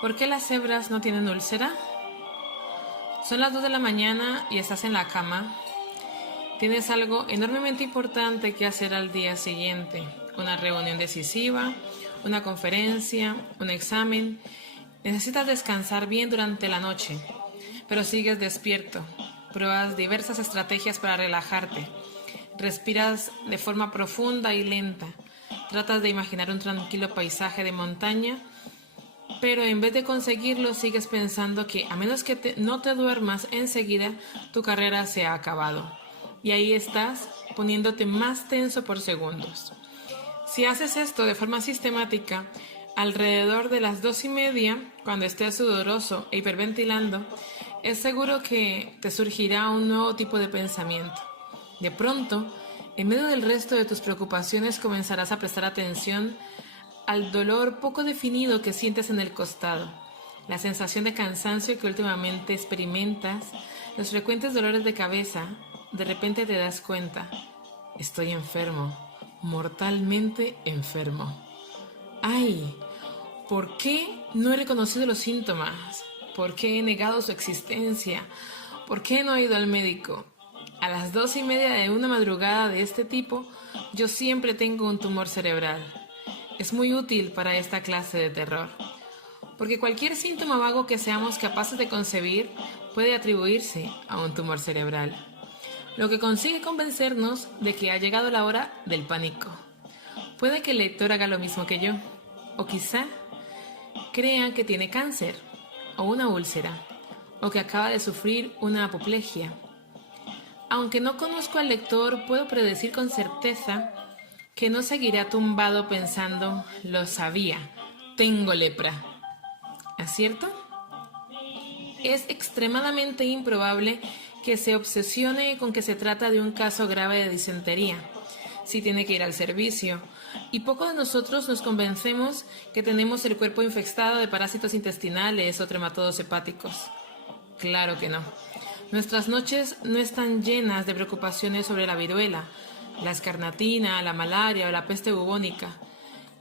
¿Por qué las cebras no tienen úlcera? Son las 2 de la mañana y estás en la cama. Tienes algo enormemente importante que hacer al día siguiente. Una reunión decisiva, una conferencia, un examen. Necesitas descansar bien durante la noche, pero sigues despierto. Pruebas diversas estrategias para relajarte. Respiras de forma profunda y lenta. Tratas de imaginar un tranquilo paisaje de montaña, pero en vez de conseguirlo sigues pensando que a menos que no te duermas enseguida, tu carrera se ha acabado. Y ahí estás, poniéndote más tenso por segundos. Si haces esto de forma sistemática, alrededor de las 2:30, cuando estés sudoroso e hiperventilando, es seguro que te surgirá un nuevo tipo de pensamiento. De pronto, en medio del resto de tus preocupaciones comenzarás a prestar atención al dolor poco definido que sientes en el costado, la sensación de cansancio que últimamente experimentas, los frecuentes dolores de cabeza. De repente te das cuenta: estoy enfermo, mortalmente enfermo. ¡Ay! ¿Por qué no he reconocido los síntomas? ¿Por qué he negado su existencia? ¿Por qué no he ido al médico? A las 2:30 de una madrugada de este tipo, yo siempre tengo un tumor cerebral. Es muy útil para esta clase de terror, porque cualquier síntoma vago que seamos capaces de concebir puede atribuirse a un tumor cerebral, lo que consigue convencernos de que ha llegado la hora del pánico. Puede que el lector haga lo mismo que yo, o quizá crea que tiene cáncer, o una úlcera, o que acaba de sufrir una apoplejía. Aunque no conozco al lector, puedo predecir con certeza que no seguirá tumbado pensando: lo sabía, tengo lepra. ¿Acierto? Es extremadamente improbable que se obsesione con que se trata de un caso grave de disentería, si tiene que ir al servicio, y pocos de nosotros nos convencemos que tenemos el cuerpo infectado de parásitos intestinales o trematodos hepáticos. Claro que no. Nuestras noches no están llenas de preocupaciones sobre la viruela, la escarlatina, la malaria o la peste bubónica.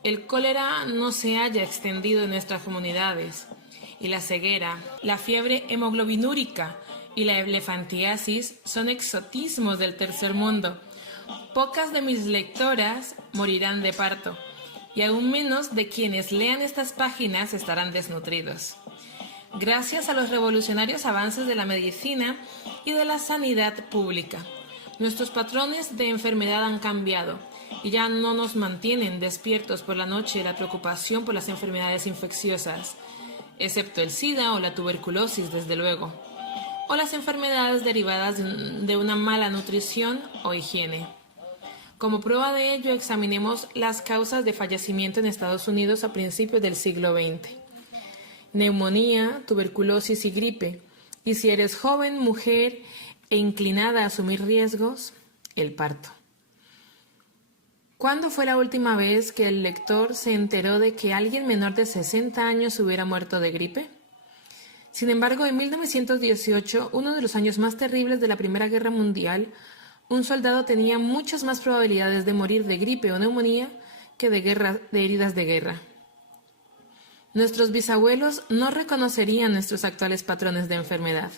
El cólera no se haya extendido en nuestras comunidades, y la ceguera, la fiebre hemoglobinúrica y la elefantiasis son exotismos del tercer mundo. Pocas de mis lectoras morirán de parto, y aún menos de quienes lean estas páginas estarán desnutridos. Gracias a los revolucionarios avances de la medicina y de la sanidad pública, nuestros patrones de enfermedad han cambiado y ya no nos mantienen despiertos por la noche la preocupación por las enfermedades infecciosas, excepto el SIDA o la tuberculosis, desde luego, o las enfermedades derivadas de una mala nutrición o higiene. Como prueba de ello, examinemos las causas de fallecimiento en Estados Unidos a principios del siglo XX. Neumonía, tuberculosis y gripe. Y si eres joven, mujer e inclinada a asumir riesgos, el parto. ¿Cuándo fue la última vez que el lector se enteró de que alguien menor de 60 años hubiera muerto de gripe? Sin embargo, en 1918, uno de los años más terribles de la Primera Guerra Mundial, un soldado tenía muchas más probabilidades de morir de gripe o neumonía que de heridas de guerra. Nuestros bisabuelos no reconocerían nuestros actuales patrones de enfermedad,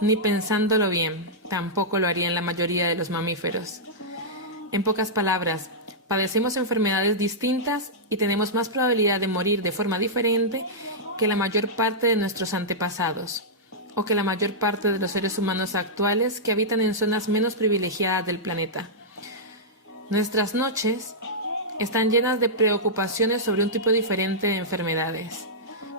ni pensándolo bien, tampoco lo harían la mayoría de los mamíferos. En pocas palabras, padecemos enfermedades distintas y tenemos más probabilidad de morir de forma diferente que la mayor parte de nuestros antepasados, o que la mayor parte de los seres humanos actuales que habitan en zonas menos privilegiadas del planeta. Nuestras noches están llenas de preocupaciones sobre un tipo diferente de enfermedades.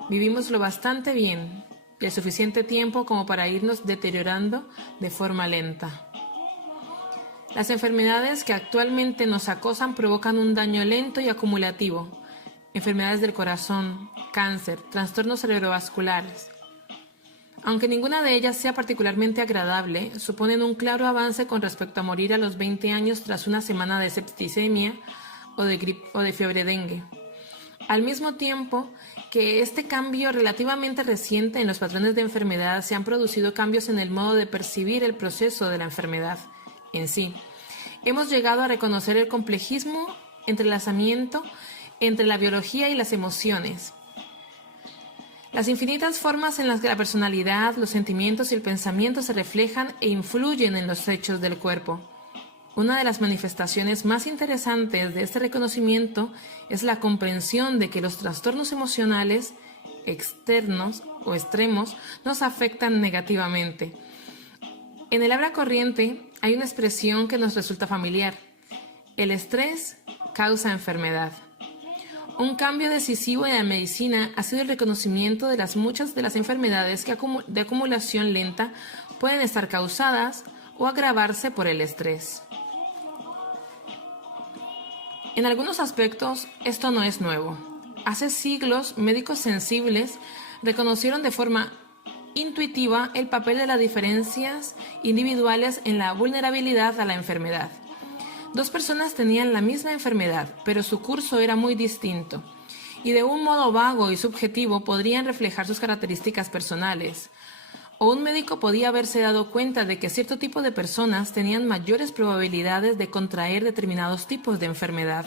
Vivimos lo bastante bien y el suficiente tiempo como para irnos deteriorando de forma lenta. Las enfermedades que actualmente nos acosan provocan un daño lento y acumulativo. Enfermedades del corazón, cáncer, trastornos cerebrovasculares. Aunque ninguna de ellas sea particularmente agradable, suponen un claro avance con respecto a morir a los 20 años tras una semana de septicemia o de fiebre dengue. Al mismo tiempo que este cambio relativamente reciente en los patrones de enfermedad, se han producido cambios en el modo de percibir el proceso de la enfermedad en sí. Hemos llegado a reconocer el complejismo, entrelazamiento entre la biología y las emociones. Las infinitas formas en las que la personalidad, los sentimientos y el pensamiento se reflejan e influyen en los hechos del cuerpo. Una de las manifestaciones más interesantes de este reconocimiento es la comprensión de que los trastornos emocionales externos o extremos nos afectan negativamente. En el habla corriente hay una expresión que nos resulta familiar: el estrés causa enfermedad. Un cambio decisivo en la medicina ha sido el reconocimiento de las muchas de las enfermedades que de acumulación lenta pueden estar causadas o agravarse por el estrés. En algunos aspectos, esto no es nuevo. Hace siglos, médicos sensibles reconocieron de forma intuitiva el papel de las diferencias individuales en la vulnerabilidad a la enfermedad. Dos personas tenían la misma enfermedad, pero su curso era muy distinto, y de un modo vago y subjetivo podrían reflejar sus características personales. O un médico podía haberse dado cuenta de que cierto tipo de personas tenían mayores probabilidades de contraer determinados tipos de enfermedad.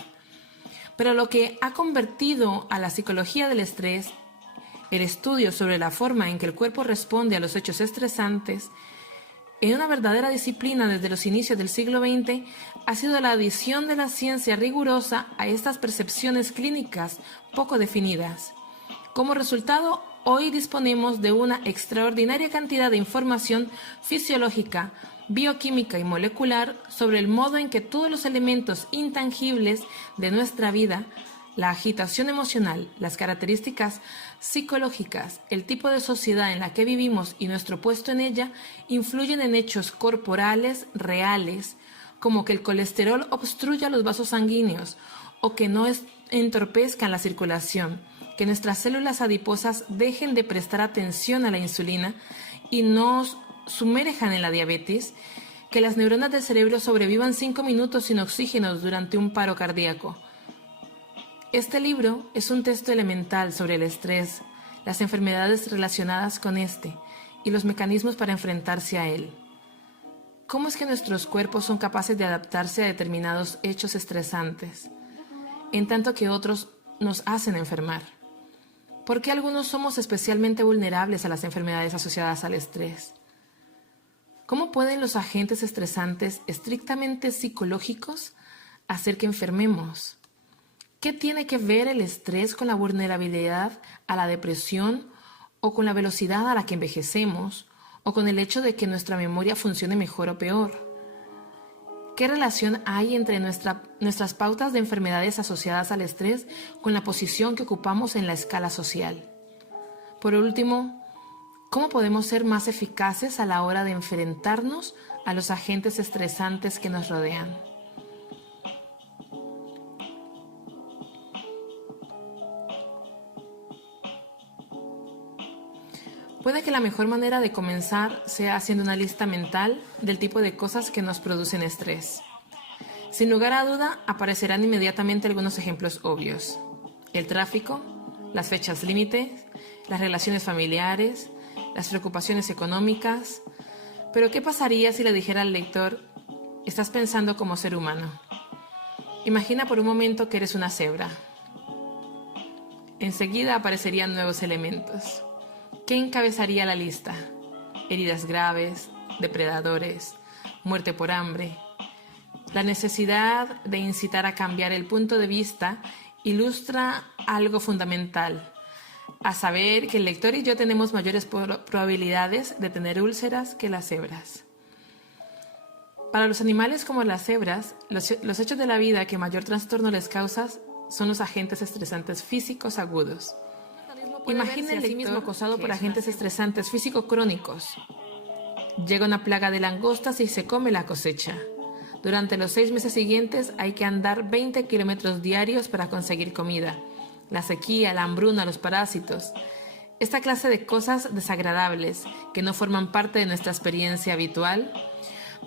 Pero lo que ha convertido a la psicología del estrés, el estudio sobre la forma en que el cuerpo responde a los hechos estresantes, en una verdadera disciplina desde los inicios del siglo XX, ha sido la adición de la ciencia rigurosa a estas percepciones clínicas poco definidas. Como resultado, hoy disponemos de una extraordinaria cantidad de información fisiológica, bioquímica y molecular sobre el modo en que todos los elementos intangibles de nuestra vida, la agitación emocional, las características psicológicas, el tipo de sociedad en la que vivimos y nuestro puesto en ella, influyen en hechos corporales reales, como que el colesterol obstruya los vasos sanguíneos o que no entorpezcan la circulación, que nuestras células adiposas dejen de prestar atención a la insulina y nos sumerjan en la diabetes, que las neuronas del cerebro sobrevivan 5 minutos sin oxígeno durante un paro cardíaco. Este libro es un texto elemental sobre el estrés, las enfermedades relacionadas con este y los mecanismos para enfrentarse a él. ¿Cómo es que nuestros cuerpos son capaces de adaptarse a determinados hechos estresantes, en tanto que otros nos hacen enfermar? ¿Por qué algunos somos especialmente vulnerables a las enfermedades asociadas al estrés? ¿Cómo pueden los agentes estresantes estrictamente psicológicos hacer que enfermemos? ¿Qué tiene que ver el estrés con la vulnerabilidad a la depresión o con la velocidad a la que envejecemos o con el hecho de que nuestra memoria funcione mejor o peor? ¿Qué relación hay entre nuestras pautas de enfermedades asociadas al estrés con la posición que ocupamos en la escala social? Por último, ¿cómo podemos ser más eficaces a la hora de enfrentarnos a los agentes estresantes que nos rodean? Puede que la mejor manera de comenzar sea haciendo una lista mental del tipo de cosas que nos producen estrés. Sin lugar a duda, aparecerán inmediatamente algunos ejemplos obvios: el tráfico, las fechas límite, las relaciones familiares, las preocupaciones económicas. Pero ¿qué pasaría si le dijera al lector: estás pensando como ser humano? Imagina por un momento que eres una cebra. Enseguida aparecerían nuevos elementos. ¿Qué encabezaría la lista? Heridas graves, depredadores, muerte por hambre. La necesidad de incitar a cambiar el punto de vista ilustra algo fundamental, a saber que el lector y yo tenemos mayores probabilidades de tener úlceras que las cebras. Para los animales como las cebras, los hechos de la vida que mayor trastorno les causan son los agentes estresantes físicos agudos. Imagina el sí mismo acosado por agentes estresantes físico-crónicos. Llega una plaga de langostas y se come la cosecha. Durante los 6 meses siguientes hay que andar 20 kilómetros diarios para conseguir comida. La sequía, la hambruna, los parásitos. Esta clase de cosas desagradables que no forman parte de nuestra experiencia habitual,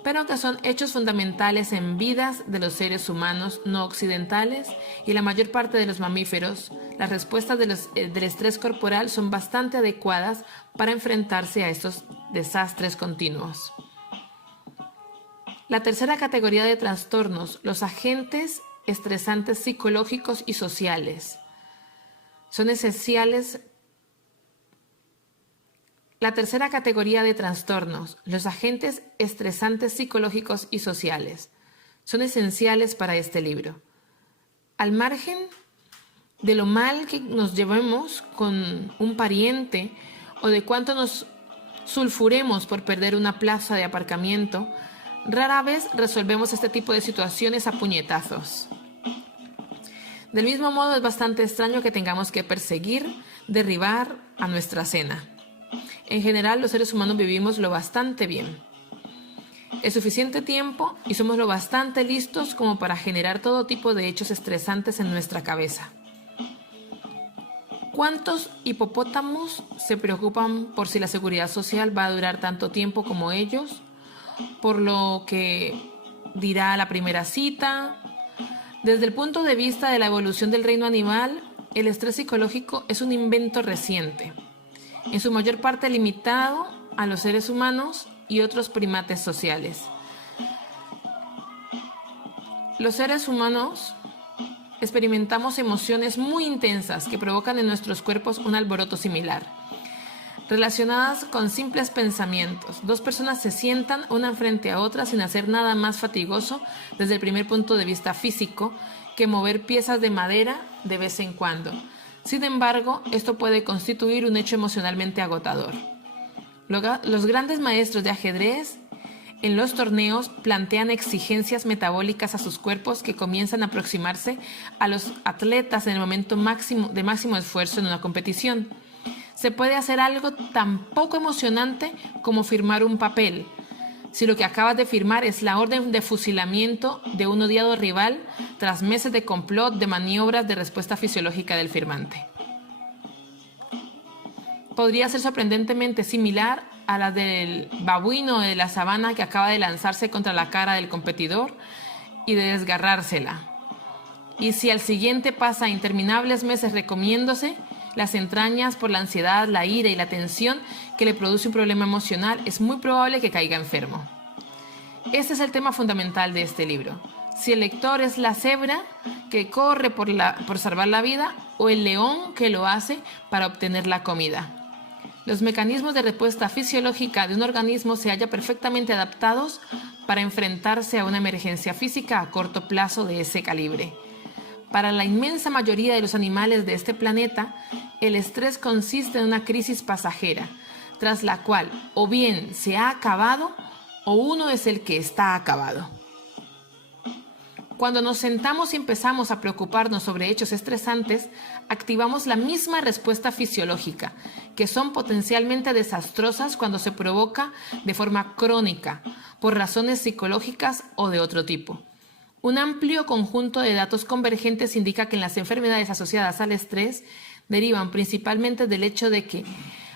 pero que son hechos fundamentales en vidas de los seres humanos no occidentales y la mayor parte de los mamíferos. Las respuestas del estrés corporal son bastante adecuadas para enfrentarse a estos desastres continuos. La tercera categoría de trastornos, los agentes estresantes psicológicos y sociales, son esenciales La tercera categoría de trastornos, los agentes estresantes psicológicos y sociales, son esenciales para este libro. Al margen de lo mal que nos llevemos con un pariente o de cuánto nos sulfuremos por perder una plaza de aparcamiento, rara vez resolvemos este tipo de situaciones a puñetazos. Del mismo modo, es bastante extraño que tengamos que perseguir, derribar a nuestra cena. En general, los seres humanos vivimos lo bastante bien. Es suficiente tiempo y somos lo bastante listos como para generar todo tipo de hechos estresantes en nuestra cabeza. ¿Cuántos hipopótamos se preocupan por si la seguridad social va a durar tanto tiempo como ellos? Por lo que dirá la primera cita. Desde el punto de vista de la evolución del reino animal, el estrés psicológico es un invento reciente, en su mayor parte limitado a los seres humanos y otros primates sociales. Los seres humanos experimentamos emociones muy intensas que provocan en nuestros cuerpos un alboroto similar, relacionadas con simples pensamientos. Dos personas se sientan una frente a otra sin hacer nada más fatigoso desde el primer punto de vista físico que mover piezas de madera de vez en cuando. Sin embargo, esto puede constituir un hecho emocionalmente agotador. Los grandes maestros de ajedrez en los torneos plantean exigencias metabólicas a sus cuerpos que comienzan a aproximarse a los atletas en el momento de máximo esfuerzo en una competición. Se puede hacer algo tan poco emocionante como firmar un papel, si lo que acabas de firmar es la orden de fusilamiento de un odiado rival tras meses de complot de maniobras de respuesta fisiológica del firmante. Podría ser sorprendentemente similar a la del babuino de la sabana que acaba de lanzarse contra la cara del competidor y de desgarrársela. Y si al siguiente pasa interminables meses recomiéndose las entrañas por la ansiedad, la ira y la tensión que le produce un problema emocional, es muy probable que caiga enfermo. Este es el tema fundamental de este libro. Si el lector es la cebra que corre por salvar la vida o el león que lo hace para obtener la comida. Los mecanismos de respuesta fisiológica de un organismo se hallan perfectamente adaptados para enfrentarse a una emergencia física a corto plazo de ese calibre. Para la inmensa mayoría de los animales de este planeta, el estrés consiste en una crisis pasajera, tras la cual o bien se ha acabado o uno es el que está acabado. Cuando nos sentamos y empezamos a preocuparnos sobre hechos estresantes, activamos la misma respuesta fisiológica, que son potencialmente desastrosas cuando se provoca de forma crónica, por razones psicológicas o de otro tipo. Un amplio conjunto de datos convergentes indica que las enfermedades asociadas al estrés derivan principalmente del hecho de que,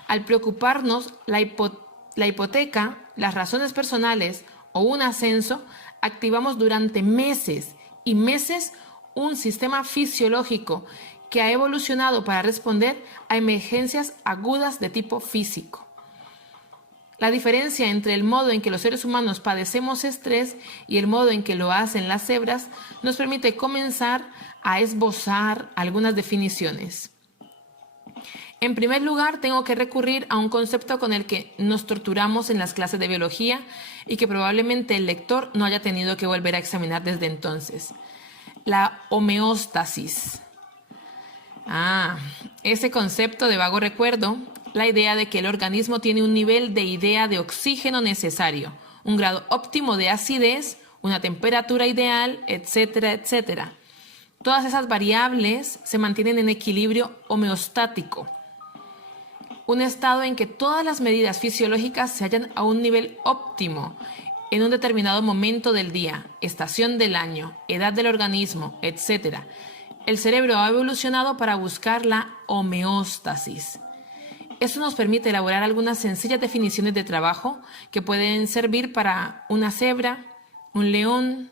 al preocuparnos, la hipoteca, las razones personales o un ascenso, activamos durante meses y meses un sistema fisiológico que ha evolucionado para responder a emergencias agudas de tipo físico. La diferencia entre el modo en que los seres humanos padecemos estrés y el modo en que lo hacen las cebras nos permite comenzar a esbozar algunas definiciones. En primer lugar, tengo que recurrir a un concepto con el que nos torturamos en las clases de biología y que probablemente el lector no haya tenido que volver a examinar desde entonces. La homeostasis. Ese concepto de vago recuerdo, la idea de que el organismo tiene un nivel de idea de oxígeno necesario, un grado óptimo de acidez, una temperatura ideal, etcétera, etcétera. Todas esas variables se mantienen en equilibrio homeostático, un estado en que todas las medidas fisiológicas se hallan a un nivel óptimo en un determinado momento del día, estación del año, edad del organismo, etc. El cerebro ha evolucionado para buscar la homeostasis. Esto nos permite elaborar algunas sencillas definiciones de trabajo que pueden servir para una cebra, un león.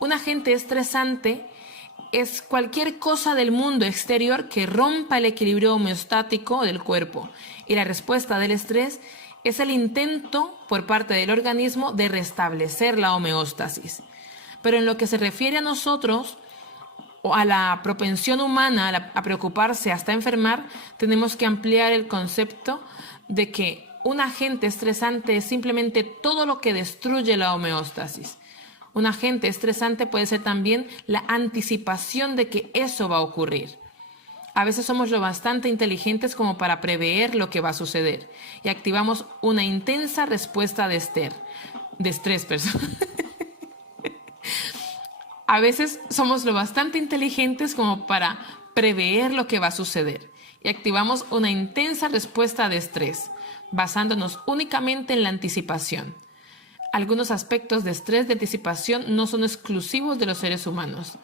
Un agente estresante es cualquier cosa del mundo exterior que rompa el equilibrio homeostático del cuerpo, y la respuesta del estrés es el intento por parte del organismo de restablecer la homeostasis. Pero en lo que se refiere a nosotros o a la propensión humana a preocuparse hasta enfermar, tenemos que ampliar el concepto de que un agente estresante es simplemente todo lo que destruye la homeostasis. Un agente estresante puede ser también la anticipación de que eso va a ocurrir. A veces somos lo bastante inteligentes como para prever lo que va a suceder y activamos una intensa respuesta de estrés. A veces somos lo bastante inteligentes como para prever lo que va a suceder y activamos una intensa respuesta de estrés, basándonos únicamente en la anticipación. Algunos aspectos de estrés de anticipación no son exclusivos de los seres humanos.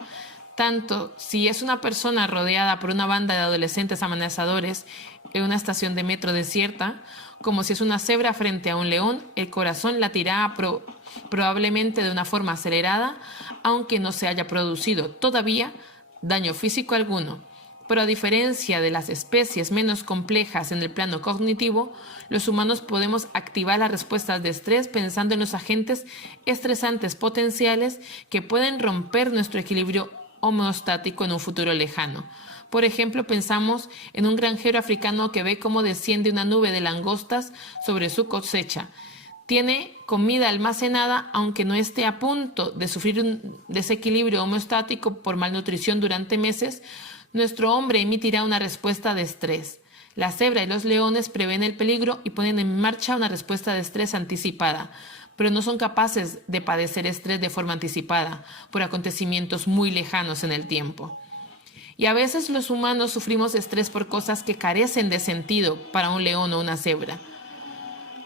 Tanto si es una persona rodeada por una banda de adolescentes amenazadores en una estación de metro desierta, como si es una cebra frente a un león, el corazón latirá probablemente de una forma acelerada, aunque no se haya producido todavía daño físico alguno. Pero a diferencia de las especies menos complejas en el plano cognitivo, los humanos podemos activar las respuestas de estrés pensando en los agentes estresantes potenciales que pueden romper nuestro equilibrio homeostático en un futuro lejano. Por ejemplo, pensamos en un granjero africano que ve cómo desciende una nube de langostas sobre su cosecha. Tiene comida almacenada, aunque no esté a punto de sufrir un desequilibrio homeostático por malnutrición durante meses. Nuestro hombre emitirá una respuesta de estrés. La cebra y los leones prevén el peligro y ponen en marcha una respuesta de estrés anticipada, pero no son capaces de padecer estrés de forma anticipada por acontecimientos muy lejanos en el tiempo. Y a veces los humanos sufrimos estrés por cosas que carecen de sentido para un león o una cebra.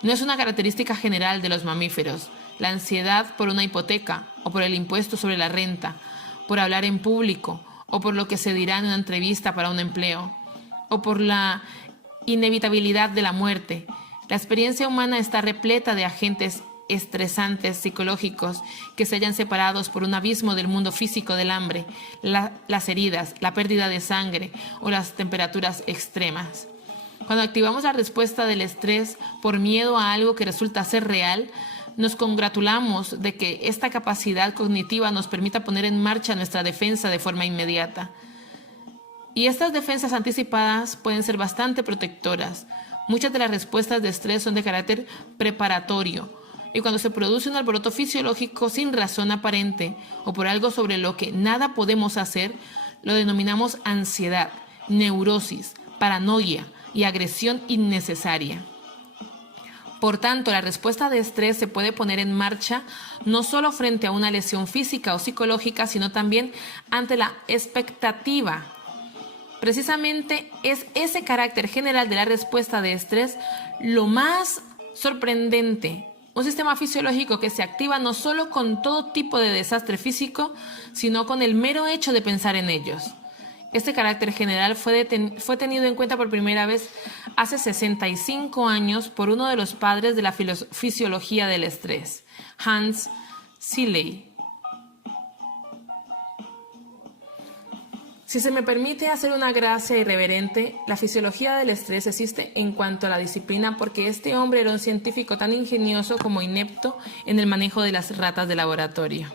No es una característica general de los mamíferos. La ansiedad por una hipoteca o por el impuesto sobre la renta, por hablar en público o por lo que se dirá en una entrevista para un empleo, o por la inevitabilidad de la muerte. La experiencia humana está repleta de agentes estresantes psicológicos que se hallan separados por un abismo del mundo físico del hambre, las heridas, la pérdida de sangre o las temperaturas extremas. Cuando activamos la respuesta del estrés por miedo a algo que resulta ser real, nos congratulamos de que esta capacidad cognitiva nos permita poner en marcha nuestra defensa de forma inmediata. Y estas defensas anticipadas pueden ser bastante protectoras. Muchas de las respuestas de estrés son de carácter preparatorio. Y cuando se produce un alboroto fisiológico sin razón aparente o por algo sobre lo que nada podemos hacer, lo denominamos ansiedad, neurosis, paranoia y agresión innecesaria. Por tanto, la respuesta de estrés se puede poner en marcha no solo frente a una lesión física o psicológica, sino también ante la expectativa. Precisamente es ese carácter general de la respuesta de estrés lo más sorprendente. Un sistema fisiológico que se activa no solo con todo tipo de desastre físico, sino con el mero hecho de pensar en ellos. Este carácter general fue tenido en cuenta por primera vez hace 65 años por uno de los padres de la fisiología del estrés, Hans Selye. Si se me permite hacer una gracia irreverente, la fisiología del estrés existe en cuanto a la disciplina porque este hombre era un científico tan ingenioso como inepto en el manejo de las ratas de laboratorio.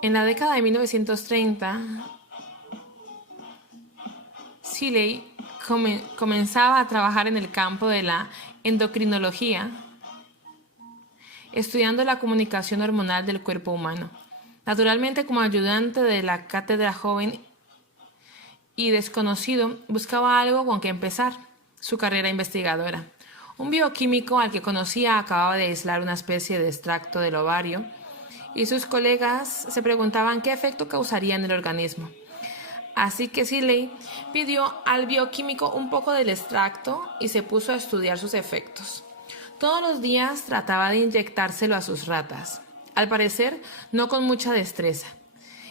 En la década de 1930, Selye comenzaba a trabajar en el campo de la endocrinología, estudiando la comunicación hormonal del cuerpo humano. Naturalmente, como ayudante de la cátedra joven y desconocido, buscaba algo con que empezar su carrera investigadora. Un bioquímico al que conocía acababa de aislar una especie de extracto del ovario y sus colegas se preguntaban qué efecto causaría en el organismo. Así que Selye pidió al bioquímico un poco del extracto y se puso a estudiar sus efectos. Todos los días trataba de inyectárselo a sus ratas. Al parecer, no con mucha destreza.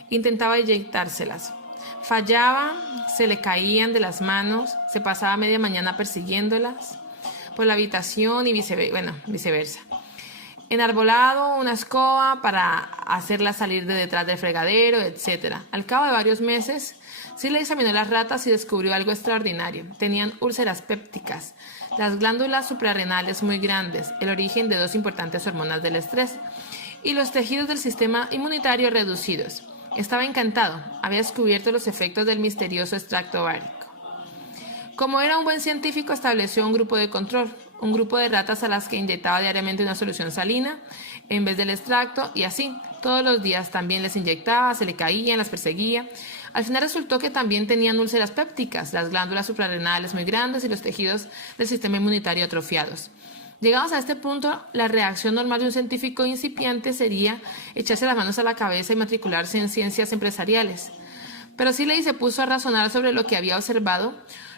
Intentaba inyectárselas. Fallaba, se le caían de las manos, se pasaba media mañana persiguiéndolas por la habitación y viceversa. Enarbolado una escoba para hacerla salir de detrás del fregadero, etc. Al cabo de varios meses, Selye examinó las ratas y descubrió algo extraordinario. Tenían úlceras pépticas, las glándulas suprarrenales muy grandes, el origen de dos importantes hormonas del estrés, y los tejidos del sistema inmunitario reducidos. Estaba encantado. Había descubierto los efectos del misterioso extracto ovárico. Como era un buen científico, estableció un grupo de control, un grupo de ratas a las que inyectaba diariamente una solución salina en vez del extracto, y así, todos los días también les inyectaba, se le caían, las perseguía. Al final resultó que también tenían úlceras pépticas, las glándulas suprarrenales muy grandes y los tejidos del sistema inmunitario atrofiados. Llegados a este punto, la reacción normal de un científico incipiente sería echarse las manos a la cabeza y matricularse en ciencias empresariales. Pero Seeley se puso a razonar sobre lo que había observado.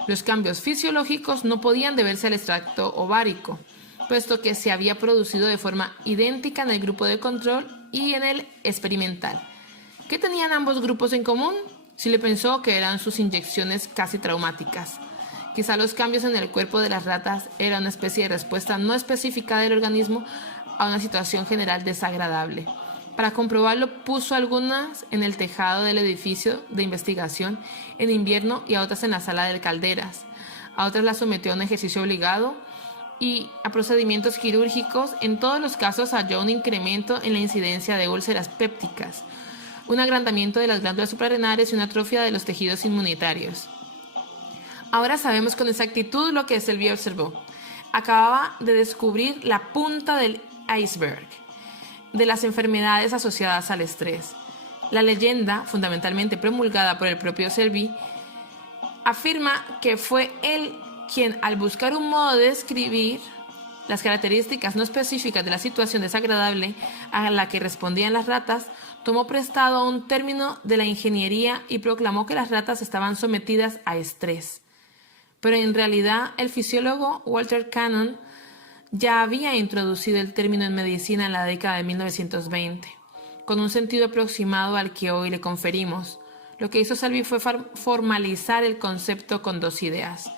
Los cambios fisiológicos no podían deberse al extracto ovárico, puesto que se había producido de forma idéntica en el grupo de control y en el experimental. ¿Qué tenían ambos grupos en común? Seeley pensó que eran sus inyecciones casi traumáticas. Quizá los cambios en el cuerpo de las ratas eran una especie de respuesta no específica del organismo a una situación general desagradable. Para comprobarlo, puso algunas en el tejado del edificio de investigación en invierno y a otras en la sala de calderas. A otras las sometió a un ejercicio obligado y a procedimientos quirúrgicos. En todos los casos halló un incremento en la incidencia de úlceras pépticas, un agrandamiento de las glándulas suprarrenales y una atrofia de los tejidos inmunitarios. Ahora sabemos con exactitud lo que Selby observó. Acababa de descubrir la punta del iceberg de las enfermedades asociadas al estrés. La leyenda, fundamentalmente promulgada por el propio Selby, afirma que fue él quien, al buscar un modo de describir las características no específicas de la situación desagradable a la que respondían las ratas, tomó prestado un término de la ingeniería y proclamó que las ratas estaban sometidas a estrés. Pero en realidad el fisiólogo Walter Cannon ya había introducido el término en medicina en la década de 1920, con un sentido aproximado al que hoy le conferimos. Lo que hizo Selby fue formalizar el concepto con dos ideas.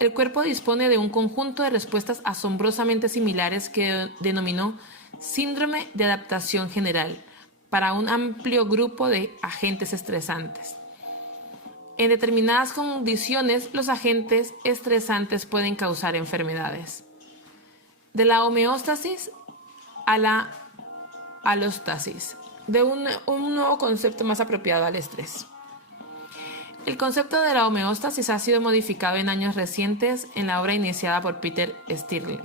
El cuerpo dispone de un conjunto de respuestas asombrosamente similares que denominó síndrome de adaptación general para un amplio grupo de agentes estresantes. En determinadas condiciones, los agentes estresantes pueden causar enfermedades. De la homeostasis a la alostasis, de un nuevo concepto más apropiado al estrés. El concepto de la homeostasis ha sido modificado en años recientes en la obra iniciada por Peter Stirling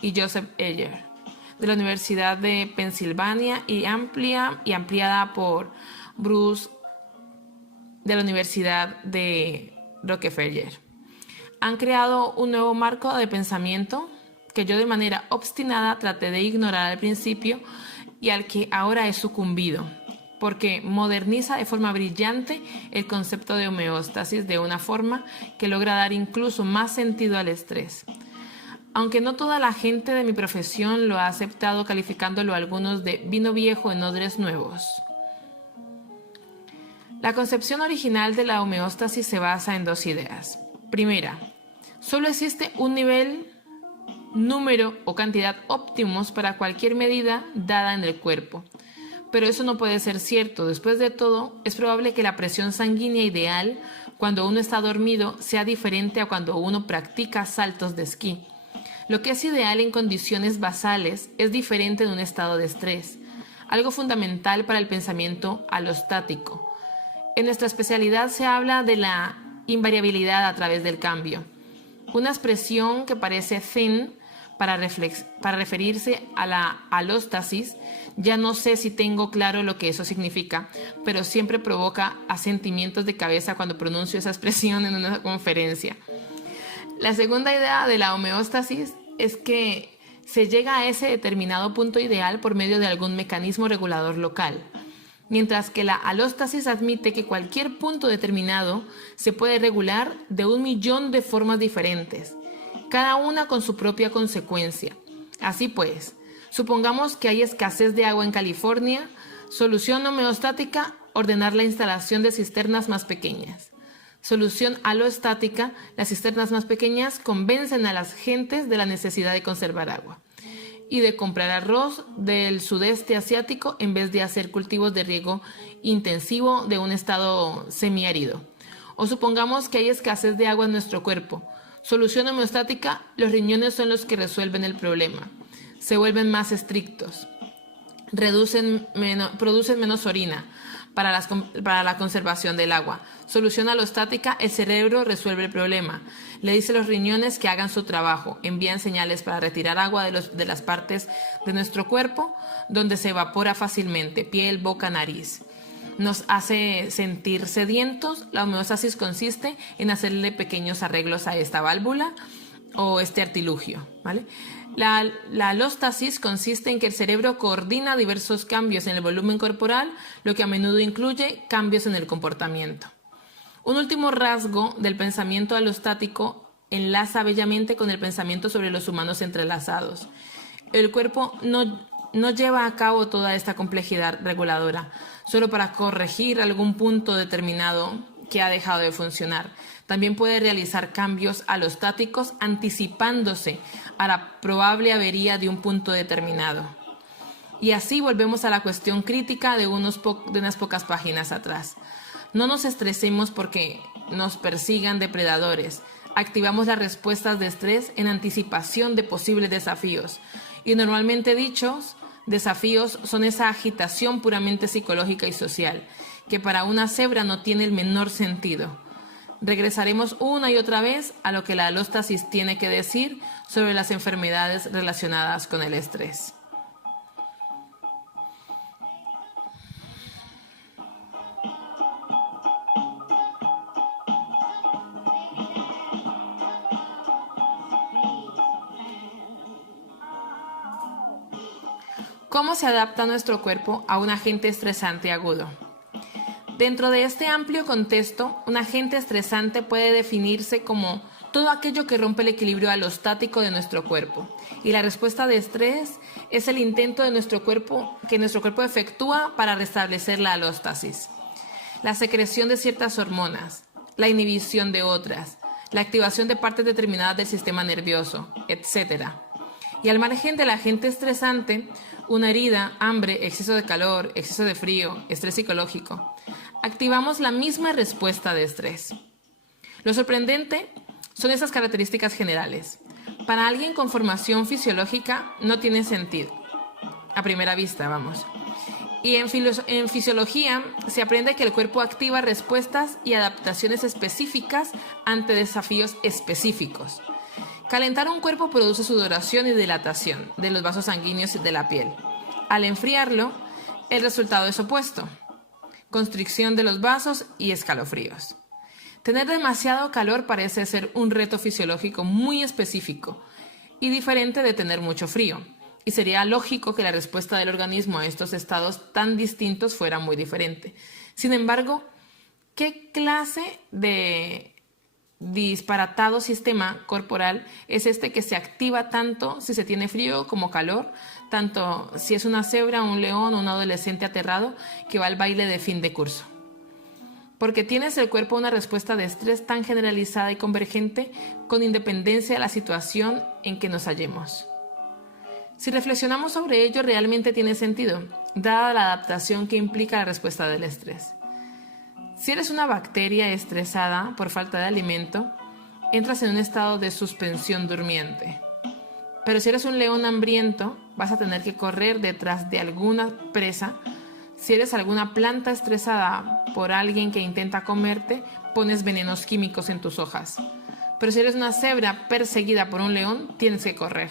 y Joseph Heller de la Universidad de Pensilvania y ampliada por Bruce de la Universidad de Rockefeller. Han creado un nuevo marco de pensamiento que yo de manera obstinada traté de ignorar al principio y al que ahora he sucumbido, porque moderniza de forma brillante el concepto de homeostasis de una forma que logra dar incluso más sentido al estrés. Aunque no toda la gente de mi profesión lo ha aceptado, calificándolo algunos de vino viejo en odres nuevos. La concepción original de la homeostasis se basa en dos ideas. Primera, solo existe un nivel, número o cantidad óptimos para cualquier medida dada en el cuerpo. Pero eso no puede ser cierto. Después de todo, es probable que la presión sanguínea ideal cuando uno está dormido sea diferente a cuando uno practica saltos de esquí. Lo que es ideal en condiciones basales es diferente de un estado de estrés, algo fundamental para el pensamiento alostático. En nuestra especialidad se habla de la invariabilidad a través del cambio, una expresión que parece thin para referirse a la alostasis. Ya no sé si tengo claro lo que eso significa, pero siempre provoca asentimientos de cabeza cuando pronuncio esa expresión en una conferencia. La segunda idea de la homeostasis es que se llega a ese determinado punto ideal por medio de algún mecanismo regulador local, mientras que la alostasis admite que cualquier punto determinado se puede regular de 1.000.000 de formas diferentes, cada una con su propia consecuencia. Así pues, supongamos que hay escasez de agua en California. Solución homeostática: ordenar la instalación de cisternas más pequeñas. Solución alostática: las cisternas más pequeñas convencen a las gentes de la necesidad de conservar agua y de comprar arroz del sudeste asiático en vez de hacer cultivos de riego intensivo de un estado semiárido. O supongamos que hay escasez de agua en nuestro cuerpo. Solución homeostática: los riñones son los que resuelven el problema. Se vuelven más estrictos, producen menos orina, para la conservación del agua. Solución alostática: el cerebro resuelve el problema. Le dice a los riñones que hagan su trabajo. Envían señales para retirar agua de las partes de nuestro cuerpo donde se evapora fácilmente: piel, boca, nariz. Nos hace sentir sedientos. La homeostasis consiste en hacerle pequeños arreglos a esta válvula o este artilugio, ¿vale? La alóstasis consiste en que el cerebro coordina diversos cambios en el volumen corporal, lo que a menudo incluye cambios en el comportamiento. Un último rasgo del pensamiento alostático enlaza bellamente con el pensamiento sobre los humanos entrelazados. El cuerpo no lleva a cabo toda esta complejidad reguladora solo para corregir algún punto determinado que ha dejado de funcionar. También puede realizar cambios alostáticos anticipándose a la probable avería de un punto determinado. Y así volvemos a la cuestión crítica de unas pocas páginas atrás. No nos estresemos porque nos persigan depredadores. Activamos las respuestas de estrés en anticipación de posibles desafíos. Y normalmente dichos desafíos son esa agitación puramente psicológica y social, que para una cebra no tiene el menor sentido. Regresaremos una y otra vez a lo que la alóstasis tiene que decir sobre las enfermedades relacionadas con el estrés. ¿Cómo se adapta nuestro cuerpo a un agente estresante agudo? Dentro de este amplio contexto, un agente estresante puede definirse como todo aquello que rompe el equilibrio alostático de nuestro cuerpo. Y la respuesta de estrés es el intento de nuestro cuerpo efectúa para restablecer la alóstasis. La secreción de ciertas hormonas, la inhibición de otras, la activación de partes determinadas del sistema nervioso, etc. Y al margen del agente estresante, una herida, hambre, exceso de calor, exceso de frío, estrés psicológico, activamos la misma respuesta de estrés. Lo sorprendente son esas características generales. Para alguien con formación fisiológica no tiene sentido, a primera vista, vamos. Y en fisiología se aprende que el cuerpo activa respuestas y adaptaciones específicas ante desafíos específicos. Calentar un cuerpo produce sudoración y dilatación de los vasos sanguíneos y de la piel. Al enfriarlo, el resultado es opuesto: constricción de los vasos y escalofríos. Tener demasiado calor parece ser un reto fisiológico muy específico y diferente de tener mucho frío, y sería lógico que la respuesta del organismo a estos estados tan distintos fuera muy diferente. Sin embargo, ¿qué clase de disparatado sistema corporal es este que se activa tanto si se tiene frío como calor, tanto si es una cebra, un león o un adolescente aterrado que va al baile de fin de curso? Porque tienes el cuerpo una respuesta de estrés tan generalizada y convergente con independencia de la situación en que nos hallemos. Si reflexionamos sobre ello, realmente tiene sentido, dada la adaptación que implica la respuesta del estrés. Si eres una bacteria estresada por falta de alimento, entras en un estado de suspensión durmiente. Pero si eres un león hambriento, vas a tener que correr detrás de alguna presa. Si eres alguna planta estresada por alguien que intenta comerte, pones venenos químicos en tus hojas. Pero si eres una cebra perseguida por un león, tienes que correr.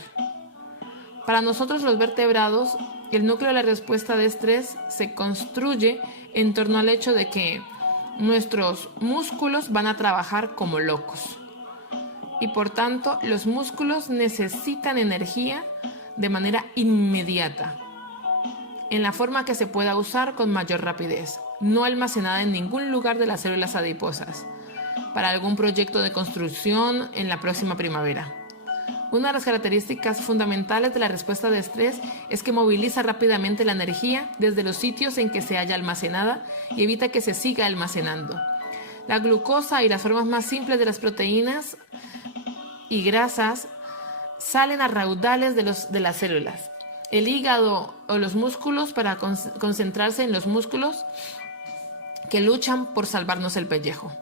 Para nosotros los vertebrados, el núcleo de la respuesta de estrés se construye en torno al hecho de que nuestros músculos van a trabajar como locos. Y por tanto, los músculos necesitan energía de manera inmediata, en la forma que se pueda usar con mayor rapidez, no almacenada en ningún lugar de las células adiposas, para algún proyecto de construcción en la próxima primavera. Una de las características fundamentales de la respuesta de estrés es que moviliza rápidamente la energía desde los sitios en que se halla almacenada y evita que se siga almacenando. La glucosa y las formas más simples de las proteínas y grasas salen a raudales de las células. El hígado o los músculos para concentrarse en los músculos que luchan por salvarnos el pellejo.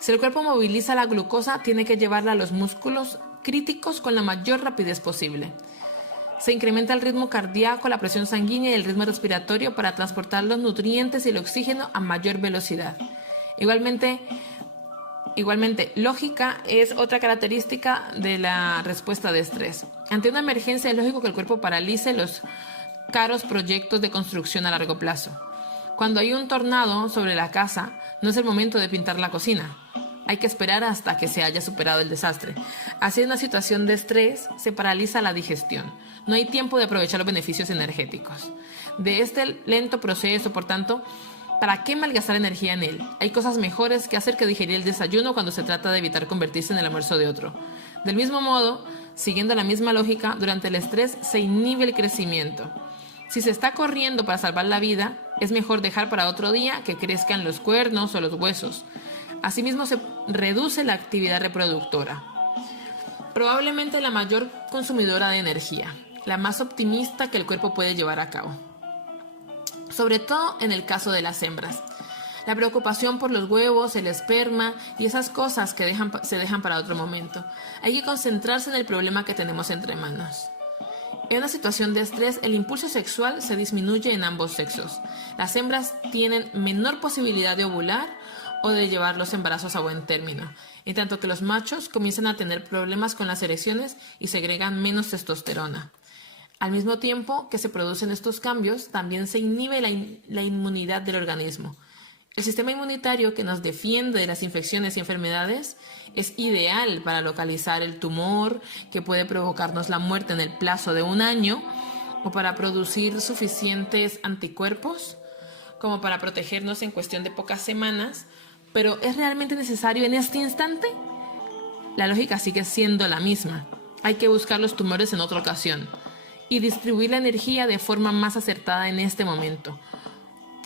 Si el cuerpo moviliza la glucosa, tiene que llevarla a los músculos críticos con la mayor rapidez posible. Se incrementa el ritmo cardíaco, la presión sanguínea y el ritmo respiratorio para transportar los nutrientes y el oxígeno a mayor velocidad. Igualmente, lógica es otra característica de la respuesta de estrés. Ante una emergencia es lógico que el cuerpo paralice los caros proyectos de construcción a largo plazo. Cuando hay un tornado sobre la casa, no es el momento de pintar la cocina. Hay que esperar hasta que se haya superado el desastre. Así en una situación de estrés se paraliza la digestión. No hay tiempo de aprovechar los beneficios energéticos. De este lento proceso, por tanto, ¿para qué malgastar energía en él? Hay cosas mejores que hacer que digerir el desayuno cuando se trata de evitar convertirse en el almuerzo de otro. Del mismo modo, siguiendo la misma lógica, durante el estrés se inhibe el crecimiento. Si se está corriendo para salvar la vida, es mejor dejar para otro día que crezcan los cuernos o los huesos. Asimismo, se reduce la actividad reproductora. Probablemente la mayor consumidora de energía, la más optimista que el cuerpo puede llevar a cabo. Sobre todo en el caso de las hembras. La preocupación por los huevos, el esperma y esas cosas que se dejan para otro momento. Hay que concentrarse en el problema que tenemos entre manos. En una situación de estrés, el impulso sexual se disminuye en ambos sexos. Las hembras tienen menor posibilidad de ovular o de llevar los embarazos a buen término, en tanto que los machos comienzan a tener problemas con las erecciones y segregan menos testosterona. Al mismo tiempo que se producen estos cambios, también se inhibe la inmunidad del organismo. El sistema inmunitario que nos defiende de las infecciones y enfermedades es ideal para localizar el tumor que puede provocarnos la muerte en el plazo de 1 año o para producir suficientes anticuerpos como para protegernos en cuestión de pocas semanas. ¿Pero es realmente necesario en este instante? La lógica sigue siendo la misma. Hay que buscar los tumores en otra ocasión y distribuir la energía de forma más acertada en este momento.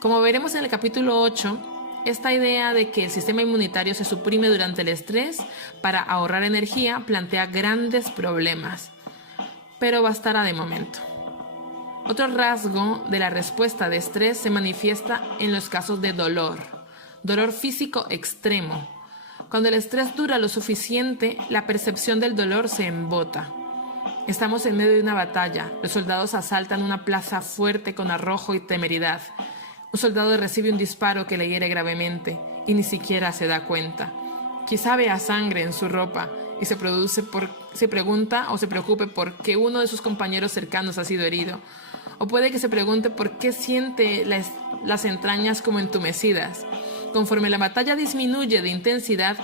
Como veremos en el capítulo 8, esta idea de que el sistema inmunitario se suprime durante el estrés para ahorrar energía plantea grandes problemas, pero bastará de momento. Otro rasgo de la respuesta de estrés se manifiesta en los casos de dolor físico extremo. Cuando el estrés dura lo suficiente, la percepción del dolor se embota. Estamos en medio de una batalla. Los soldados asaltan una plaza fuerte con arrojo y temeridad. Un soldado recibe un disparo que le hiere gravemente y ni siquiera se da cuenta. Quizá vea sangre en su ropa y se pregunta o se preocupe por qué uno de sus compañeros cercanos ha sido herido. O puede que se pregunte por qué siente las entrañas como entumecidas. Conforme la batalla disminuye de intensidad,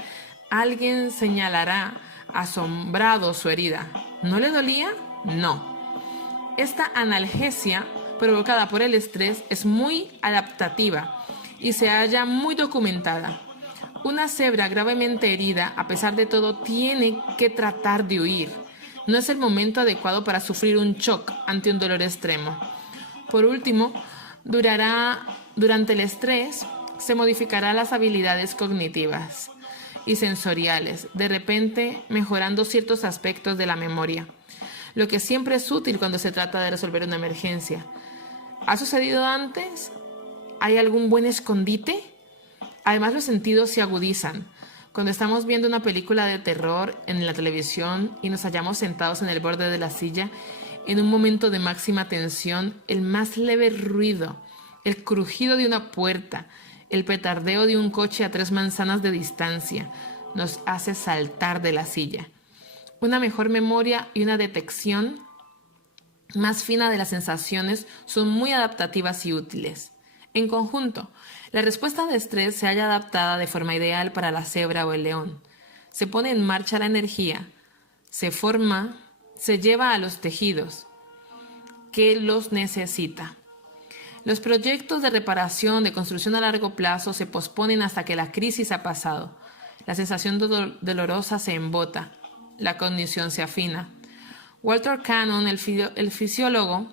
alguien señalará asombrado su herida. ¿No le dolía? No. Esta analgesia provocada por el estrés es muy adaptativa y se halla muy documentada. Una cebra gravemente herida, a pesar de todo, tiene que tratar de huir. No es el momento adecuado para sufrir un shock ante un dolor extremo. Por último, durante el estrés, se modificarán las habilidades cognitivas y sensoriales, de repente mejorando ciertos aspectos de la memoria, lo que siempre es útil cuando se trata de resolver una emergencia. ¿Ha sucedido antes? ¿Hay algún buen escondite? Además, los sentidos se agudizan. Cuando estamos viendo una película de terror en la televisión y nos hallamos sentados en el borde de la silla, en un momento de máxima tensión, el más leve ruido, el crujido de una puerta, el petardeo de un coche a 3 manzanas de distancia, nos hace saltar de la silla. Una mejor memoria y una detección más fina de las sensaciones son muy adaptativas y útiles. En conjunto, la respuesta de estrés se halla adaptada de forma ideal para la cebra o el león. Se pone en marcha la energía, se lleva a los tejidos que los necesita. Los proyectos de reparación, de construcción a largo plazo se posponen hasta que la crisis ha pasado. La sensación dolorosa se embota, la cognición se afina. Walter Cannon, el fisiólogo,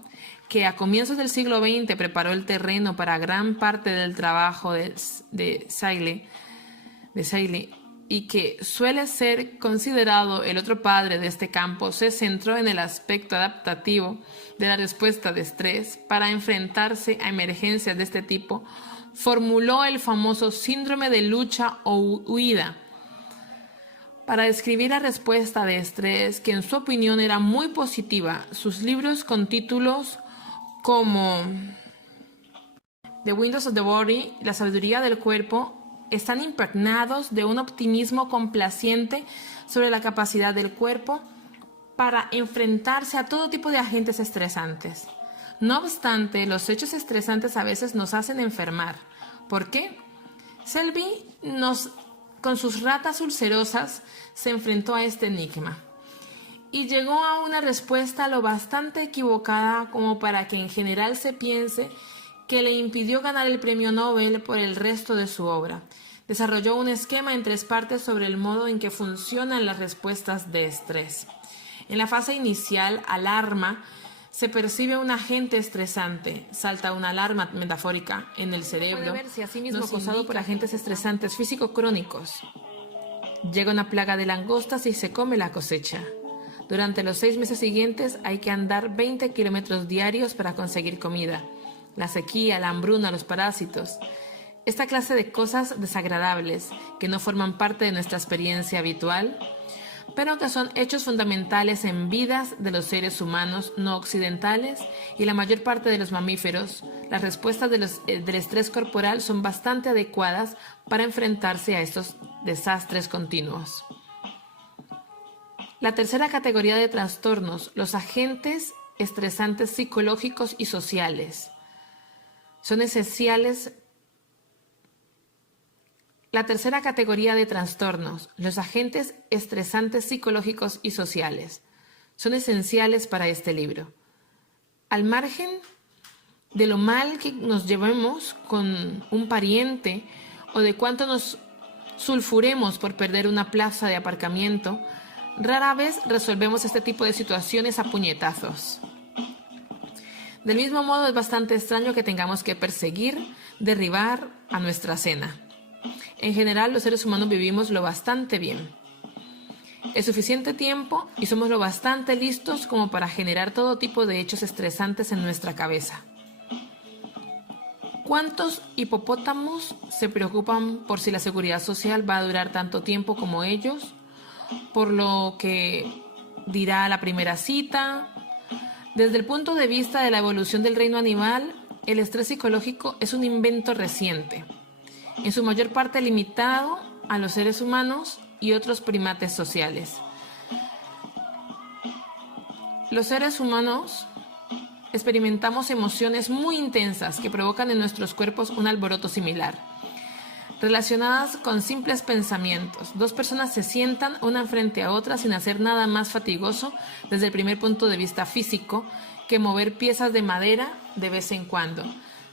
que a comienzos del siglo XX preparó el terreno para gran parte del trabajo de Seeley, y que suele ser considerado el otro padre de este campo, se centró en el aspecto adaptativo de la respuesta de estrés para enfrentarse a emergencias de este tipo. Formuló el famoso síndrome de lucha o huida, Para describir la respuesta de estrés, que en su opinión era muy positiva, sus libros con títulos como The Windows of the Body, La sabiduría del cuerpo, están impregnados de un optimismo complaciente sobre la capacidad del cuerpo para enfrentarse a todo tipo de agentes estresantes. No obstante, los hechos estresantes a veces nos hacen enfermar. ¿Por qué? Selby con sus ratas ulcerosas se enfrentó a este enigma y llegó a una respuesta lo bastante equivocada como para que en general se piense que le impidió ganar el premio Nobel por el resto de su obra. Desarrolló un esquema en 3 partes sobre el modo en que funcionan las respuestas de estrés. En la fase inicial, alarma, se percibe un agente estresante, salta una alarma metafórica en el cerebro, puede verse a sí mismo acosado por agentes estresantes físico-crónicos. Llega una plaga de langostas y se come la cosecha. Durante los 6 meses siguientes hay que andar 20 kilómetros diarios para conseguir comida. La sequía, la hambruna, los parásitos. Esta clase de cosas desagradables que no forman parte de nuestra experiencia habitual, pero que son hechos fundamentales en vidas de los seres humanos no occidentales y la mayor parte de los mamíferos, las respuestas del estrés corporal son bastante adecuadas para enfrentarse a estos desastres continuos. La tercera categoría de trastornos, los agentes estresantes psicológicos y sociales, son esenciales. La tercera categoría de trastornos, los agentes estresantes psicológicos y sociales, son esenciales para este libro. Al margen de lo mal que nos llevemos con un pariente o de cuánto nos sulfuremos por perder una plaza de aparcamiento, rara vez resolvemos este tipo de situaciones a puñetazos. Del mismo modo, es bastante extraño que tengamos que perseguir, derribar a nuestra cena. En general, los seres humanos vivimos lo bastante bien. Es suficiente tiempo y somos lo bastante listos como para generar todo tipo de hechos estresantes en nuestra cabeza. ¿Cuántos hipopótamos se preocupan por si la seguridad social va a durar tanto tiempo como ellos? Por lo que dirá la primera cita. Desde el punto de vista de la evolución del reino animal, el estrés psicológico es un invento reciente, en su mayor parte limitado a los seres humanos y otros primates sociales. Los seres humanos experimentamos emociones muy intensas que provocan en nuestros cuerpos un alboroto similar, relacionadas con simples pensamientos. 2 personas se sientan una frente a otra sin hacer nada más fatigoso desde el primer punto de vista físico que mover piezas de madera de vez en cuando.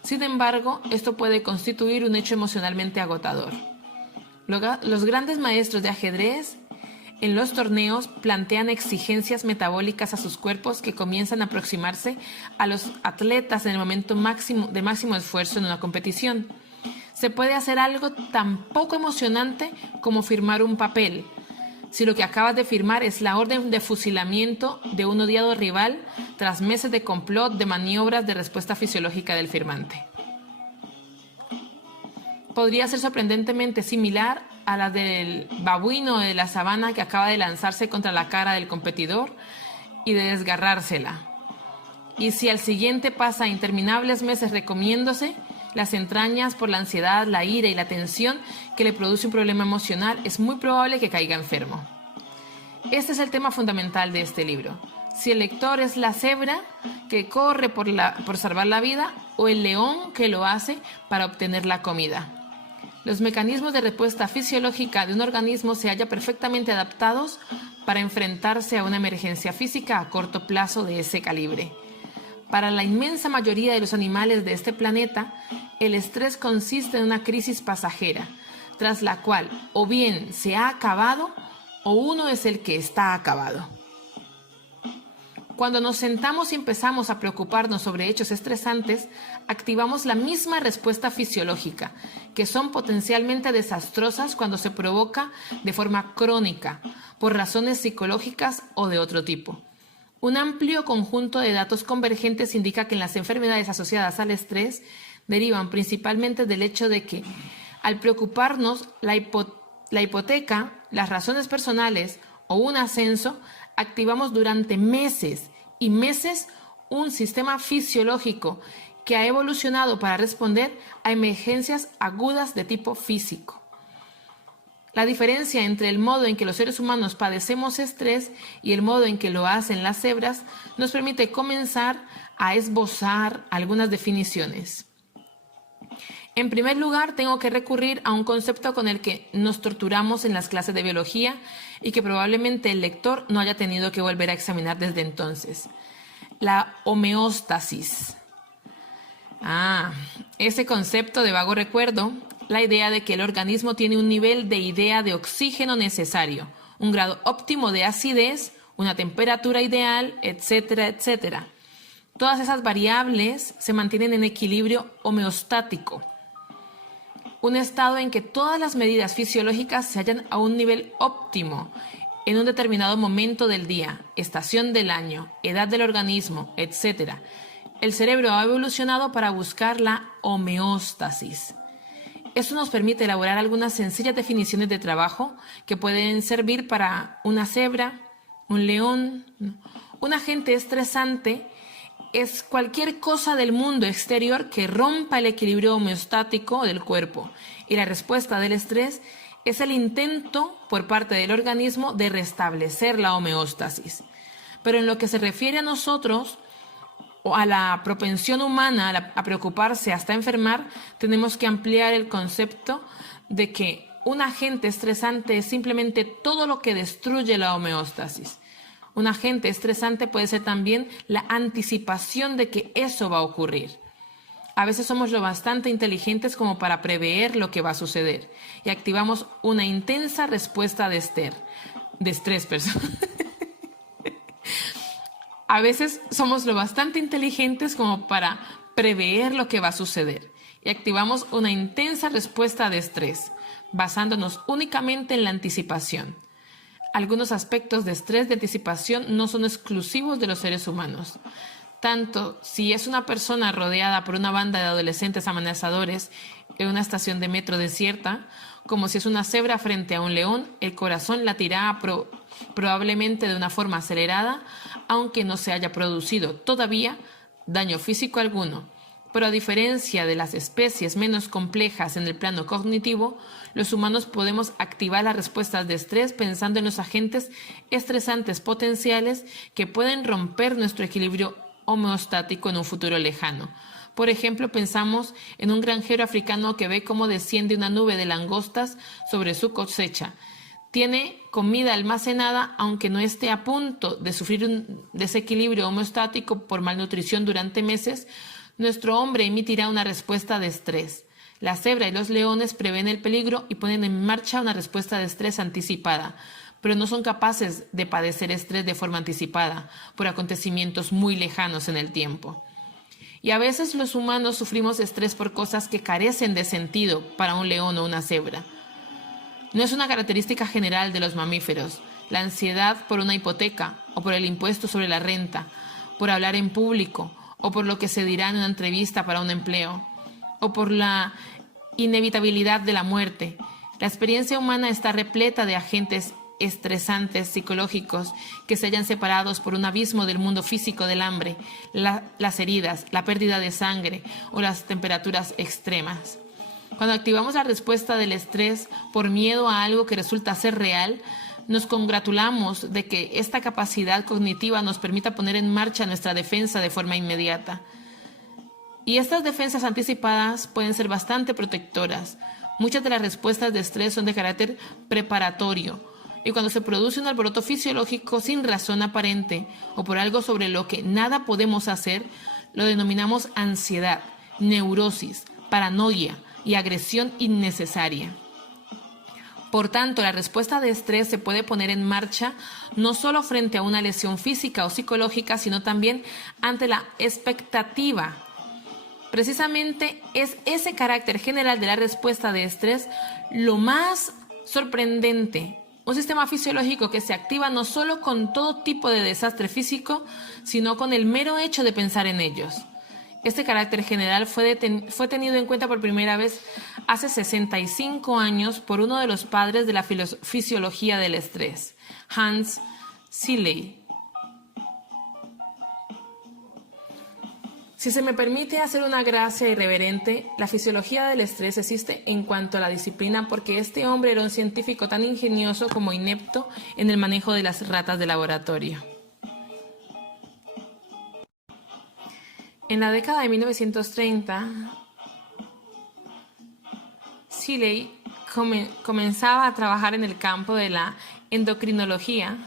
Sin embargo, esto puede constituir un hecho emocionalmente agotador. Los grandes maestros de ajedrez en los torneos plantean exigencias metabólicas a sus cuerpos que comienzan a aproximarse a los atletas en el momento de máximo esfuerzo en una competición. Se puede hacer algo tan poco emocionante como firmar un papel, si lo que acabas de firmar es la orden de fusilamiento de un odiado rival tras meses de complot de maniobras de respuesta fisiológica del firmante. Podría ser sorprendentemente similar a la del babuino de la sabana que acaba de lanzarse contra la cara del competidor y de desgarrársela. Y si al siguiente pasa interminables meses recomiéndose las entrañas por la ansiedad, la ira y la tensión que le produce un problema emocional, es muy probable que caiga enfermo. Este es el tema fundamental de este libro. Si el lector es la cebra que corre por salvar la vida o el león que lo hace para obtener la comida. Los mecanismos de respuesta fisiológica de un organismo se hallan perfectamente adaptados para enfrentarse a una emergencia física a corto plazo de ese calibre. Para la inmensa mayoría de los animales de este planeta, el estrés consiste en una crisis pasajera, tras la cual o bien se ha acabado o uno es el que está acabado. Cuando nos sentamos y empezamos a preocuparnos sobre hechos estresantes, activamos la misma respuesta fisiológica, que son potencialmente desastrosas cuando se provoca de forma crónica, por razones psicológicas o de otro tipo. Un amplio conjunto de datos convergentes indica que las enfermedades asociadas al estrés derivan principalmente del hecho de que, al preocuparnos, la hipoteca las razones personales o un ascenso, activamos durante meses y meses un sistema fisiológico que ha evolucionado para responder a emergencias agudas de tipo físico. La diferencia entre el modo en que los seres humanos padecemos estrés y el modo en que lo hacen las cebras nos permite comenzar a esbozar algunas definiciones. En primer lugar, tengo que recurrir a un concepto con el que nos torturamos en las clases de biología y que probablemente el lector no haya tenido que volver a examinar desde entonces: la homeostasis. Ese concepto de vago recuerdo, la idea de que el organismo tiene un nivel de idea de oxígeno necesario, un grado óptimo de acidez, una temperatura ideal, etcétera, etcétera. Todas esas variables se mantienen en equilibrio homeostático, un estado en que todas las medidas fisiológicas se hallan a un nivel óptimo en un determinado momento del día, estación del año, edad del organismo, etc. El cerebro ha evolucionado para buscar la homeostasis. Esto nos permite elaborar algunas sencillas definiciones de trabajo que pueden servir para una cebra, un león. Un agente estresante es cualquier cosa del mundo exterior que rompa el equilibrio homeostático del cuerpo, y la respuesta del estrés es el intento por parte del organismo de restablecer la homeostasis. Pero en lo que se refiere a nosotros o a la propensión humana a preocuparse hasta enfermar, tenemos que ampliar el concepto de que un agente estresante es simplemente todo lo que destruye la homeostasis. Un agente estresante puede ser también la anticipación de que eso va a ocurrir. A veces somos lo bastante inteligentes como para prever lo que va a suceder y activamos una intensa respuesta de estrés. A veces somos lo bastante inteligentes como para prever lo que va a suceder y activamos una intensa respuesta de estrés, basándonos únicamente en la anticipación. Algunos aspectos de estrés de anticipación no son exclusivos de los seres humanos. Tanto si es una persona rodeada por una banda de adolescentes amenazadores en una estación de metro desierta, como si es una cebra frente a un león, el corazón latirá probablemente de una forma acelerada, aunque no se haya producido todavía daño físico alguno. Pero a diferencia de las especies menos complejas en el plano cognitivo, los humanos podemos activar las respuestas de estrés pensando en los agentes estresantes potenciales que pueden romper nuestro equilibrio homeostático en un futuro lejano. Por ejemplo, pensamos en un granjero africano que ve cómo desciende una nube de langostas sobre su cosecha. Tiene comida almacenada, aunque no esté a punto de sufrir un desequilibrio homeostático por malnutrición durante meses. Nuestro hombre emitirá una respuesta de estrés. La cebra y los leones prevén el peligro y ponen en marcha una respuesta de estrés anticipada, pero no son capaces de padecer estrés de forma anticipada por acontecimientos muy lejanos en el tiempo. Y a veces los humanos sufrimos estrés por cosas que carecen de sentido para un león o una cebra. No es una característica general de los mamíferos. La ansiedad por una hipoteca o por el impuesto sobre la renta, por hablar en público o por lo que se dirá en una entrevista para un empleo, o por la inevitabilidad de la muerte. La experiencia humana está repleta de agentes estresantes psicológicos que se hallan separados por un abismo del mundo físico del hambre, las heridas, la pérdida de sangre o las temperaturas extremas. Cuando activamos la respuesta del estrés por miedo a algo que resulta ser real, nos congratulamos de que esta capacidad cognitiva nos permita poner en marcha nuestra defensa de forma inmediata. Y estas defensas anticipadas pueden ser bastante protectoras. Muchas de las respuestas de estrés son de carácter preparatorio, y cuando se produce un alboroto fisiológico sin razón aparente o por algo sobre lo que nada podemos hacer, lo denominamos ansiedad, neurosis, paranoia y agresión innecesaria. Por tanto, la respuesta de estrés se puede poner en marcha no solo frente a una lesión física o psicológica, sino también ante la expectativa. Precisamente es ese carácter general de la respuesta de estrés lo más sorprendente. Un sistema fisiológico que se activa no solo con todo tipo de desastre físico, sino con el mero hecho de pensar en ellos. Este carácter general fue tenido en cuenta por primera vez hace 65 años por uno de los padres de la fisiología del estrés, Hans Selye. Si se me permite hacer una gracia irreverente, la fisiología del estrés existe en cuanto a la disciplina porque este hombre era un científico tan ingenioso como inepto en el manejo de las ratas de laboratorio. En la década de 1930, Selye comenzaba a trabajar en el campo de la endocrinología,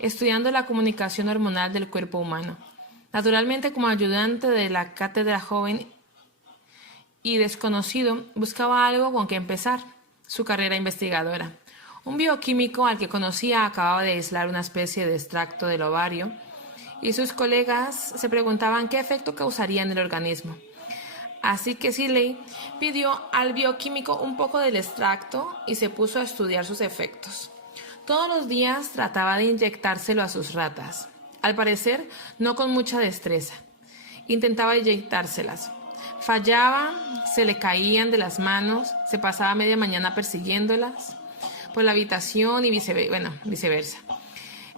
estudiando la comunicación hormonal del cuerpo humano. Naturalmente, como ayudante de la cátedra joven y desconocido, buscaba algo con que empezar su carrera investigadora. Un bioquímico al que conocía acababa de aislar una especie de extracto del ovario y sus colegas se preguntaban qué efecto causaría en el organismo. Así que Selye pidió al bioquímico un poco del extracto y se puso a estudiar sus efectos. Todos los días trataba de inyectárselo a sus ratas. Al parecer, no con mucha destreza. Intentaba inyectárselas. Fallaba, se le caían de las manos, se pasaba media mañana persiguiéndolas por la habitación y viceversa.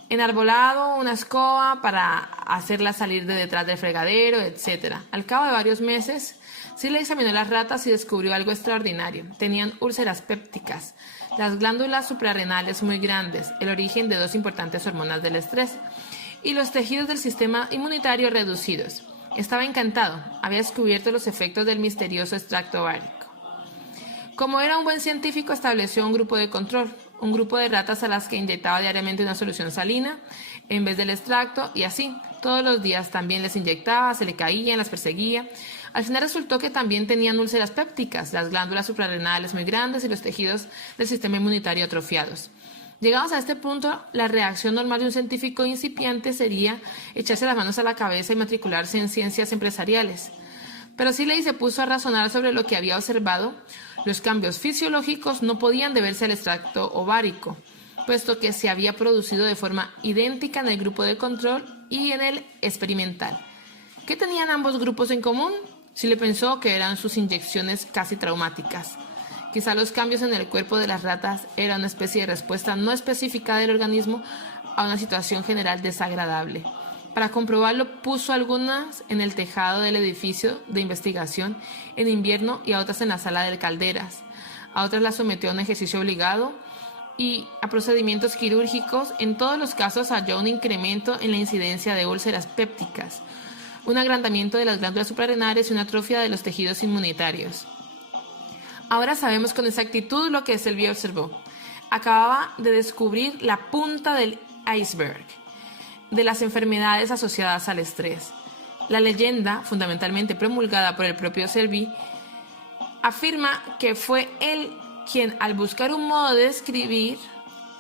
Enarbolado, una escoba para hacerlas salir de detrás del fregadero, etc. Al cabo de varios meses, Selye examinó las ratas y descubrió algo extraordinario. Tenían úlceras pépticas, las glándulas suprarrenales muy grandes, el origen de dos importantes hormonas del estrés, y los tejidos del sistema inmunitario reducidos. Estaba encantado, había descubierto los efectos del misterioso extracto ovárico. Como era un buen científico, estableció un grupo de control, un grupo de ratas a las que inyectaba diariamente una solución salina en vez del extracto, y así, todos los días también les inyectaba, se le caían, las perseguía. Al final resultó que también tenían úlceras pépticas, las glándulas suprarrenales muy grandes y los tejidos del sistema inmunitario atrofiados. Llegados a este punto, la reacción normal de un científico incipiente sería echarse las manos a la cabeza y matricularse en ciencias empresariales. Pero Selye se puso a razonar sobre lo que había observado. Los cambios fisiológicos no podían deberse al extracto ovárico, puesto que se había producido de forma idéntica en el grupo de control y en el experimental. ¿Qué tenían ambos grupos en común? Selye pensó que eran sus inyecciones casi traumáticas. Quizá los cambios en el cuerpo de las ratas eran una especie de respuesta no específica del organismo a una situación general desagradable. Para comprobarlo, puso algunas en el tejado del edificio de investigación en invierno y a otras en la sala de calderas. A otras las sometió a un ejercicio obligado y a procedimientos quirúrgicos. En todos los casos halló un incremento en la incidencia de úlceras pépticas, un agrandamiento de las glándulas suprarrenales y una atrofia de los tejidos inmunitarios. Ahora sabemos con exactitud lo que Selye observó. Acababa de descubrir la punta del iceberg de las enfermedades asociadas al estrés. La leyenda, fundamentalmente promulgada por el propio Selye, afirma que fue él quien, al buscar un modo de describir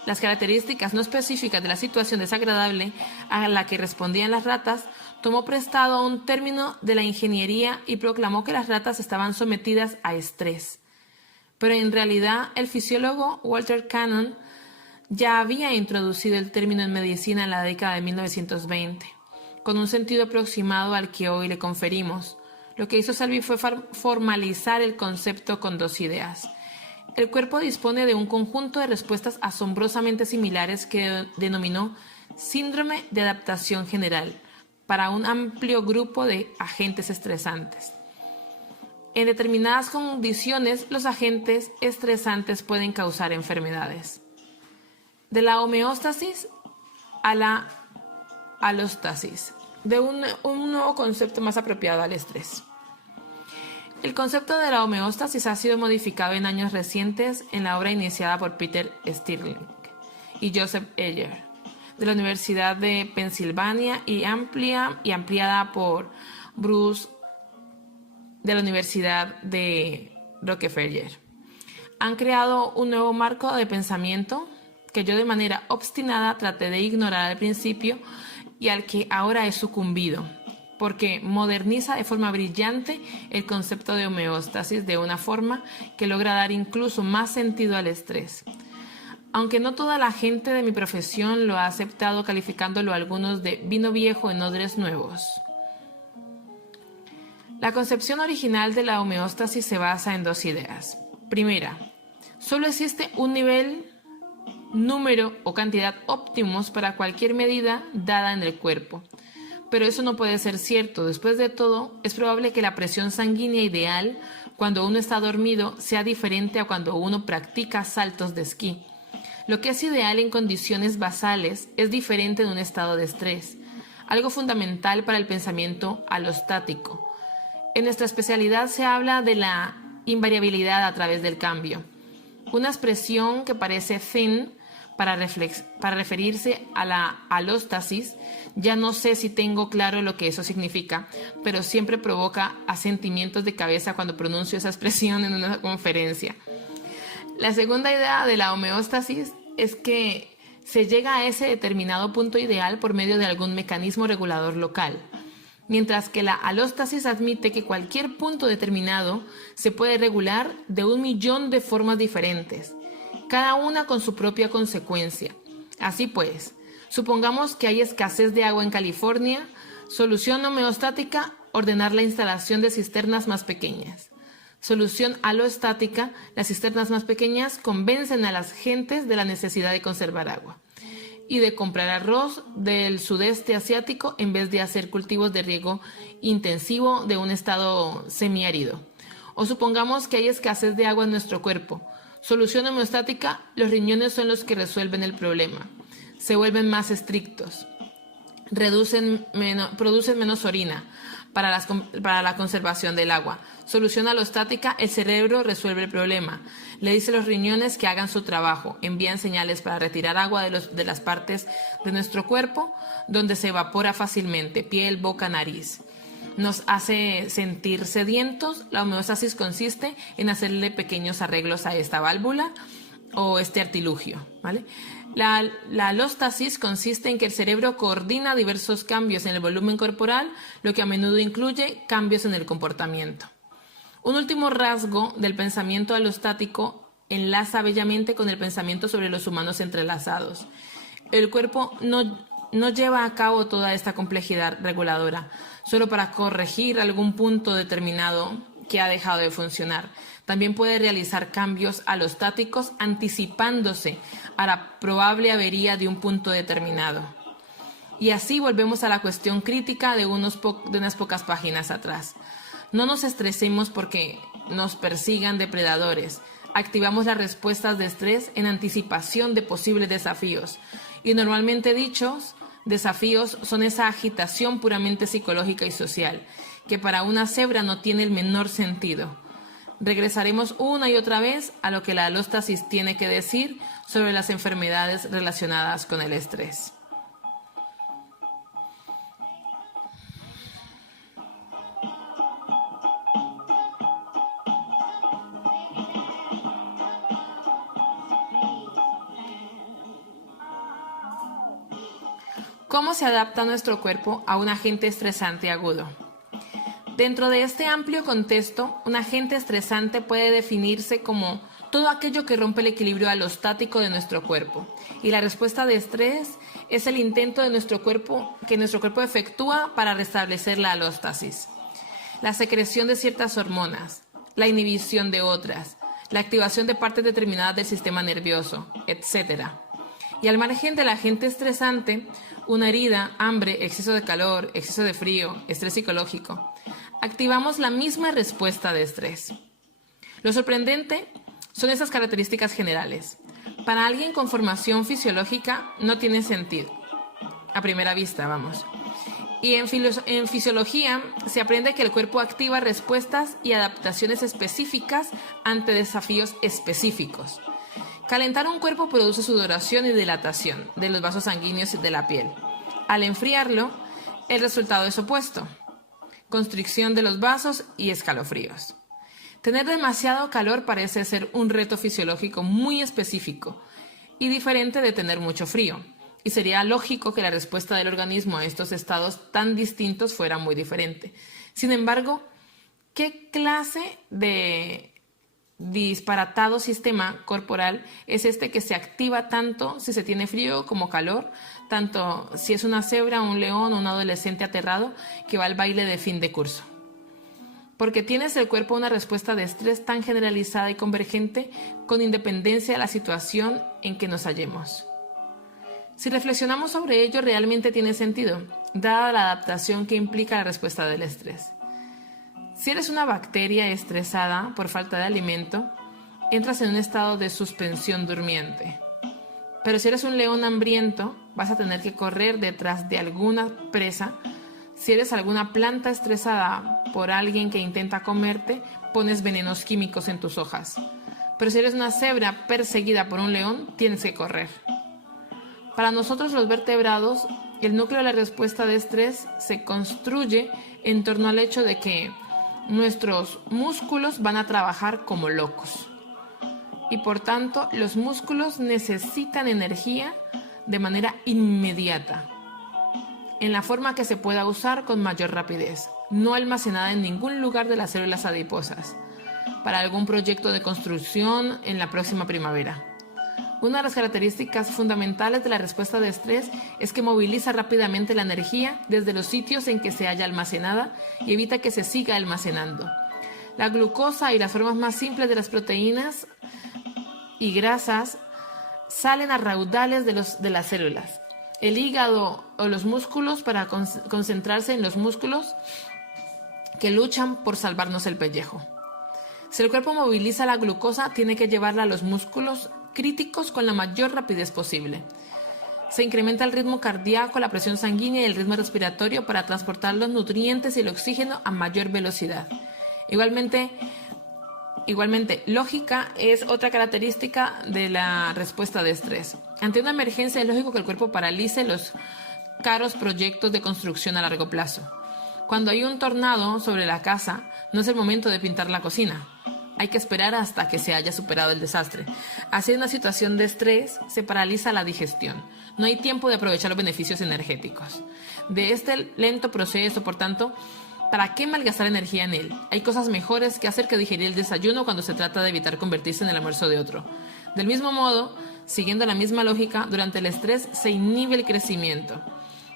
las características no específicas de la situación desagradable a la que respondían las ratas, tomó prestado un término de la ingeniería y proclamó que las ratas estaban sometidas a estrés. Pero en realidad el fisiólogo Walter Cannon ya había introducido el término en medicina en la década de 1920, con un sentido aproximado al que hoy le conferimos. Lo que hizo Selye fue formalizar el concepto con dos ideas. El cuerpo dispone de un conjunto de respuestas asombrosamente similares que denominó síndrome de adaptación general para un amplio grupo de agentes estresantes. En determinadas condiciones, los agentes estresantes pueden causar enfermedades. De la homeostasis a la alostasis, de un nuevo concepto más apropiado al estrés. El concepto de la homeostasis ha sido modificado en años recientes en la obra iniciada por Peter Stirling y Joseph Heller de la Universidad de Pensilvania y ampliada por Bruce de la Universidad de Rockefeller. Han creado un nuevo marco de pensamiento que yo de manera obstinada traté de ignorar al principio y al que ahora he sucumbido, porque moderniza de forma brillante el concepto de homeostasis de una forma que logra dar incluso más sentido al estrés. Aunque no toda la gente de mi profesión lo ha aceptado, calificándolo algunos de vino viejo en odres nuevos. La concepción original de la homeostasis se basa en dos ideas. Primera, solo existe un nivel, número o cantidad óptimos para cualquier medida dada en el cuerpo. Pero eso no puede ser cierto. Después de todo, es probable que la presión sanguínea ideal cuando uno está dormido sea diferente a cuando uno practica saltos de esquí. Lo que es ideal en condiciones basales es diferente en un estado de estrés, algo fundamental para el pensamiento alostático. En nuestra especialidad se habla de la invariabilidad a través del cambio, una expresión que parece thin para referirse a la alóstasis. Ya no sé si tengo claro lo que eso significa, pero siempre provoca asentimientos de cabeza cuando pronuncio esa expresión en una conferencia. La segunda idea de la homeostasis es que se llega a ese determinado punto ideal por medio de algún mecanismo regulador local, mientras que la alóstasis admite que cualquier punto determinado se puede regular de 1.000.000 de formas diferentes, cada una con su propia consecuencia. Así pues, supongamos que hay escasez de agua en California. Solución homeostática: ordenar la instalación de cisternas más pequeñas. Solución alostática: las cisternas más pequeñas convencen a las gentes de la necesidad de conservar agua y de comprar arroz del sudeste asiático en vez de hacer cultivos de riego intensivo de un estado semiárido. O supongamos que hay escasez de agua en nuestro cuerpo. Solución homeostática: los riñones son los que resuelven el problema. Se vuelven más estrictos. Producen menos orina para la conservación del agua. Solución alostática: el cerebro resuelve el problema. Le dice a los riñones que hagan su trabajo. Envían señales para retirar agua de las partes de nuestro cuerpo donde se evapora fácilmente: piel, boca, nariz. Nos hace sentir sedientos. La homeostasis consiste en hacerle pequeños arreglos a esta válvula o este artilugio, ¿vale? La alóstasis consiste en que el cerebro coordina diversos cambios en el volumen corporal, lo que a menudo incluye cambios en el comportamiento. Un último rasgo del pensamiento alostático enlaza bellamente con el pensamiento sobre los humanos entrelazados. El cuerpo no lleva a cabo toda esta complejidad reguladora solo para corregir algún punto determinado que ha dejado de funcionar. También puede realizar cambios alostáticos anticipándose a la probable avería de un punto determinado. Y así volvemos a la cuestión crítica de unas pocas páginas atrás. No nos estresemos porque nos persigan depredadores. Activamos las respuestas de estrés en anticipación de posibles desafíos. Y normalmente dichos desafíos son esa agitación puramente psicológica y social, que para una cebra no tiene el menor sentido. Regresaremos una y otra vez a lo que la alóstasis tiene que decir sobre las enfermedades relacionadas con el estrés. ¿Cómo se adapta nuestro cuerpo a un agente estresante agudo? Dentro de este amplio contexto, un agente estresante puede definirse como todo aquello que rompe el equilibrio alostático de nuestro cuerpo. Y la respuesta de estrés es el intento de que nuestro cuerpo efectúa para restablecer la alóstasis. La secreción de ciertas hormonas, la inhibición de otras, la activación de partes determinadas del sistema nervioso, etc. Y al margen del agente estresante, una herida, hambre, exceso de calor, exceso de frío, estrés psicológico, activamos la misma respuesta de estrés. Lo sorprendente son esas características generales. Para alguien con formación fisiológica no tiene sentido, a primera vista, vamos. Y en fisiología se aprende que el cuerpo activa respuestas y adaptaciones específicas ante desafíos específicos. Calentar un cuerpo produce sudoración y dilatación de los vasos sanguíneos y de la piel. Al enfriarlo, el resultado es opuesto: constricción de los vasos y escalofríos. Tener demasiado calor parece ser un reto fisiológico muy específico y diferente de tener mucho frío, y sería lógico que la respuesta del organismo a estos estados tan distintos fuera muy diferente. Sin embargo, ¿qué clase de disparatado sistema corporal es este que se activa tanto si se tiene frío como calor, tanto si es una cebra, un león o un adolescente aterrado que va al baile de fin de curso? porque tienes el cuerpo una respuesta de estrés tan generalizada y convergente con independencia de la situación en que nos hallemos. Si reflexionamos sobre ello, realmente tiene sentido, dada la adaptación que implica la respuesta del estrés. Si eres una bacteria estresada por falta de alimento, entras en un estado de suspensión durmiente. Pero si eres un león hambriento, vas a tener que correr detrás de alguna presa. Si eres alguna planta estresada por alguien que intenta comerte, pones venenos químicos en tus hojas. Pero si eres una cebra perseguida por un león, tienes que correr. Para nosotros los vertebrados, el núcleo de la respuesta de estrés se construye en torno al hecho de que nuestros músculos van a trabajar como locos. Y por tanto, los músculos necesitan energía de manera inmediata, en la forma que se pueda usar con mayor rapidez, no almacenada en ningún lugar de las células adiposas, para algún proyecto de construcción en la próxima primavera. Una de las características fundamentales de la respuesta de estrés es que moviliza rápidamente la energía desde los sitios en que se halla almacenada y evita que se siga almacenando. La glucosa y las formas más simples de las proteínas y grasas salen a raudales de las células. El hígado o los músculos para concentrarse en los músculos que luchan por salvarnos el pellejo. Si el cuerpo moviliza la glucosa, tiene que llevarla a los músculos críticos con la mayor rapidez posible. Se incrementa el ritmo cardíaco, la presión sanguínea y el ritmo respiratorio para transportar los nutrientes y el oxígeno a mayor velocidad. Igualmente, lógica es otra característica de la respuesta de estrés. Ante una emergencia es lógico que el cuerpo paralice los caros proyectos de construcción a largo plazo. Cuando hay un tornado sobre la casa, no es el momento de pintar la cocina. Hay que esperar hasta que se haya superado el desastre. Así, en una situación de estrés, se paraliza la digestión. No hay tiempo de aprovechar los beneficios energéticos de este lento proceso. Por tanto, ¿para qué malgastar energía en él? Hay cosas mejores que hacer que digerir el desayuno cuando se trata de evitar convertirse en el almuerzo de otro. Del mismo modo, siguiendo la misma lógica, durante el estrés se inhibe el crecimiento.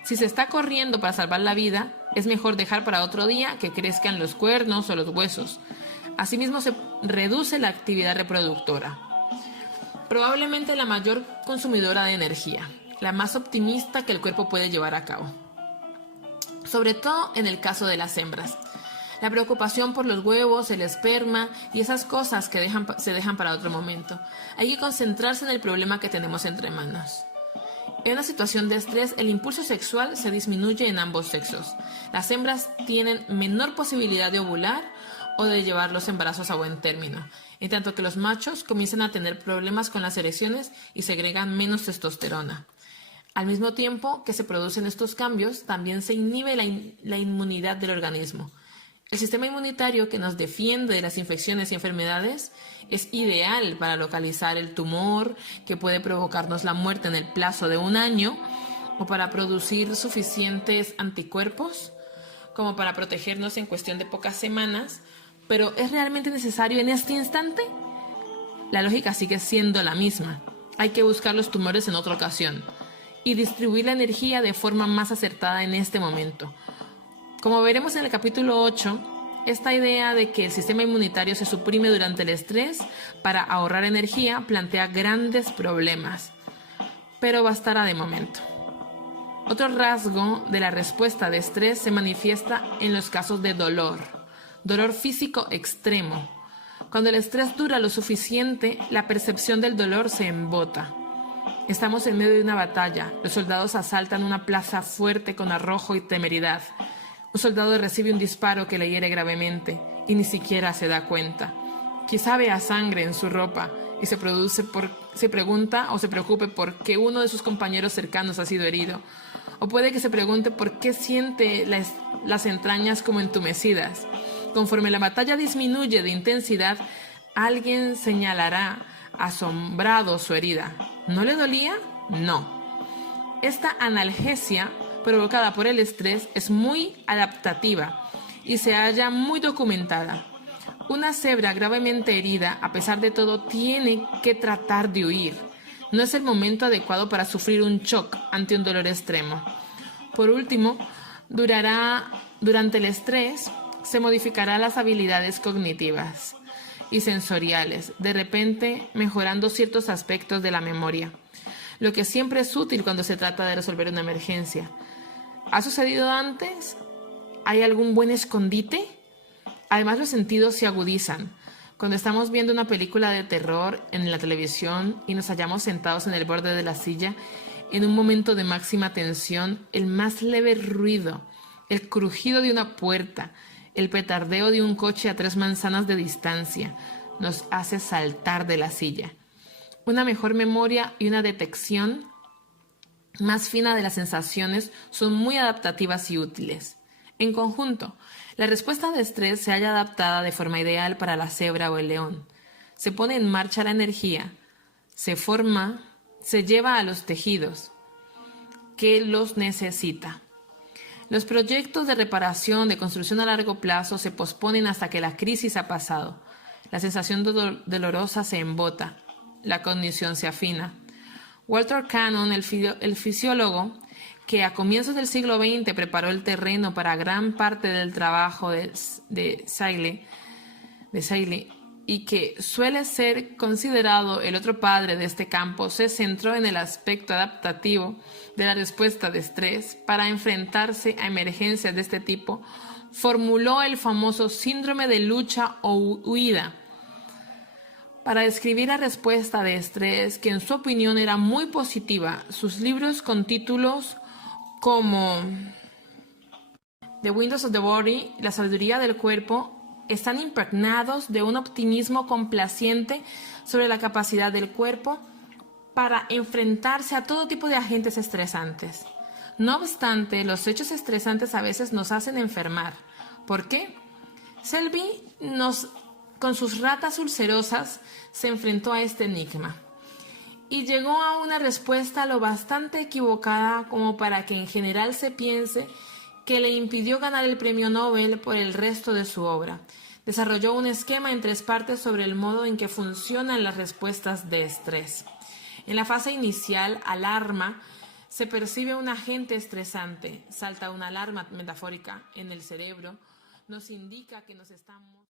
Si se está corriendo para salvar la vida, es mejor dejar para otro día que crezcan los cuernos o los huesos. Asimismo, se reduce la actividad reproductora. Probablemente la mayor consumidora de energía, la más optimista que el cuerpo puede llevar a cabo. Sobre todo en el caso de las hembras. La preocupación por los huevos, el esperma y esas cosas que se dejan para otro momento. Hay que concentrarse en el problema que tenemos entre manos. En una situación de estrés, el impulso sexual se disminuye en ambos sexos. Las hembras tienen menor posibilidad de ovular o de llevar los embarazos a buen término, en tanto que los machos comienzan a tener problemas con las erecciones y segregan menos testosterona. Al mismo tiempo que se producen estos cambios, también se inhibe la inmunidad del organismo. El sistema inmunitario, que nos defiende de las infecciones y enfermedades, es ideal para localizar el tumor que puede provocarnos la muerte en el plazo de 1 año, o para producir suficientes anticuerpos como para protegernos en cuestión de pocas semanas. Pero ¿es realmente necesario en este instante? La lógica sigue siendo la misma. Hay que buscar los tumores en otra ocasión y distribuir la energía de forma más acertada en este momento. Como veremos en el capítulo 8, esta idea de que el sistema inmunitario se suprime durante el estrés para ahorrar energía plantea grandes problemas, pero bastará de momento. Otro rasgo de la respuesta de estrés se manifiesta en los casos de dolor físico extremo. Cuando el estrés dura lo suficiente, la percepción del dolor se embota. Estamos en medio de una batalla. Los soldados asaltan una plaza fuerte con arrojo y temeridad. Un soldado recibe un disparo que le hiere gravemente y ni siquiera se da cuenta. Quizá vea sangre en su ropa y se pregunta o se preocupe por qué uno de sus compañeros cercanos ha sido herido. O puede que se pregunte por qué siente las entrañas como entumecidas. Conforme la batalla disminuye de intensidad, alguien señalará asombrado su herida. ¿No le dolía? No. Esta analgesia provocada por el estrés es muy adaptativa y se halla muy documentada. Una cebra gravemente herida, a pesar de todo, tiene que tratar de huir. No es el momento adecuado para sufrir un shock ante un dolor extremo. Por último, durante el estrés, se modificarán las habilidades cognitivas y sensoriales, de repente mejorando ciertos aspectos de la memoria, lo que siempre es útil cuando se trata de resolver una emergencia. ¿Ha sucedido antes? ¿Hay algún buen escondite? Además, los sentidos se agudizan. Cuando estamos viendo una película de terror en la televisión y nos hallamos sentados en el borde de la silla, en un momento de máxima tensión, el más leve ruido, el crujido de una puerta, el petardeo de un coche a 3 manzanas de distancia, nos hace saltar de la silla. Una mejor memoria y una detección más fina de las sensaciones son muy adaptativas y útiles. En conjunto, la respuesta de estrés se halla adaptada de forma ideal para la cebra o el león. Se pone en marcha la energía, se forma, se lleva a los tejidos que los necesita. Los proyectos de reparación, de construcción a largo plazo se posponen hasta que la crisis ha pasado. La sensación dolorosa se embota, la cognición se afina. Walter Cannon, el fisiólogo, que a comienzos del siglo XX preparó el terreno para gran parte del trabajo de Seeley, y que suele ser considerado el otro padre de este campo, se centró en el aspecto adaptativo de la respuesta de estrés para enfrentarse a emergencias de este tipo. Formuló el famoso síndrome de lucha o huida para describir la respuesta de estrés, que en su opinión era muy positiva. Sus libros con títulos como The Windows of the Body, La sabiduría del cuerpo, están impregnados de un optimismo complaciente sobre la capacidad del cuerpo para enfrentarse a todo tipo de agentes estresantes. No obstante, los hechos estresantes a veces nos hacen enfermar. ¿Por qué? Selby con sus ratas ulcerosas se enfrentó a este enigma y llegó a una respuesta lo bastante equivocada como para que en general se piense que le impidió ganar el premio Nobel por el resto de su obra. Desarrolló un esquema en 3 partes sobre el modo en que funcionan las respuestas de estrés. En la fase inicial, alarma, se percibe un agente estresante, salta una alarma metafórica en el cerebro, nos indica que nos estamos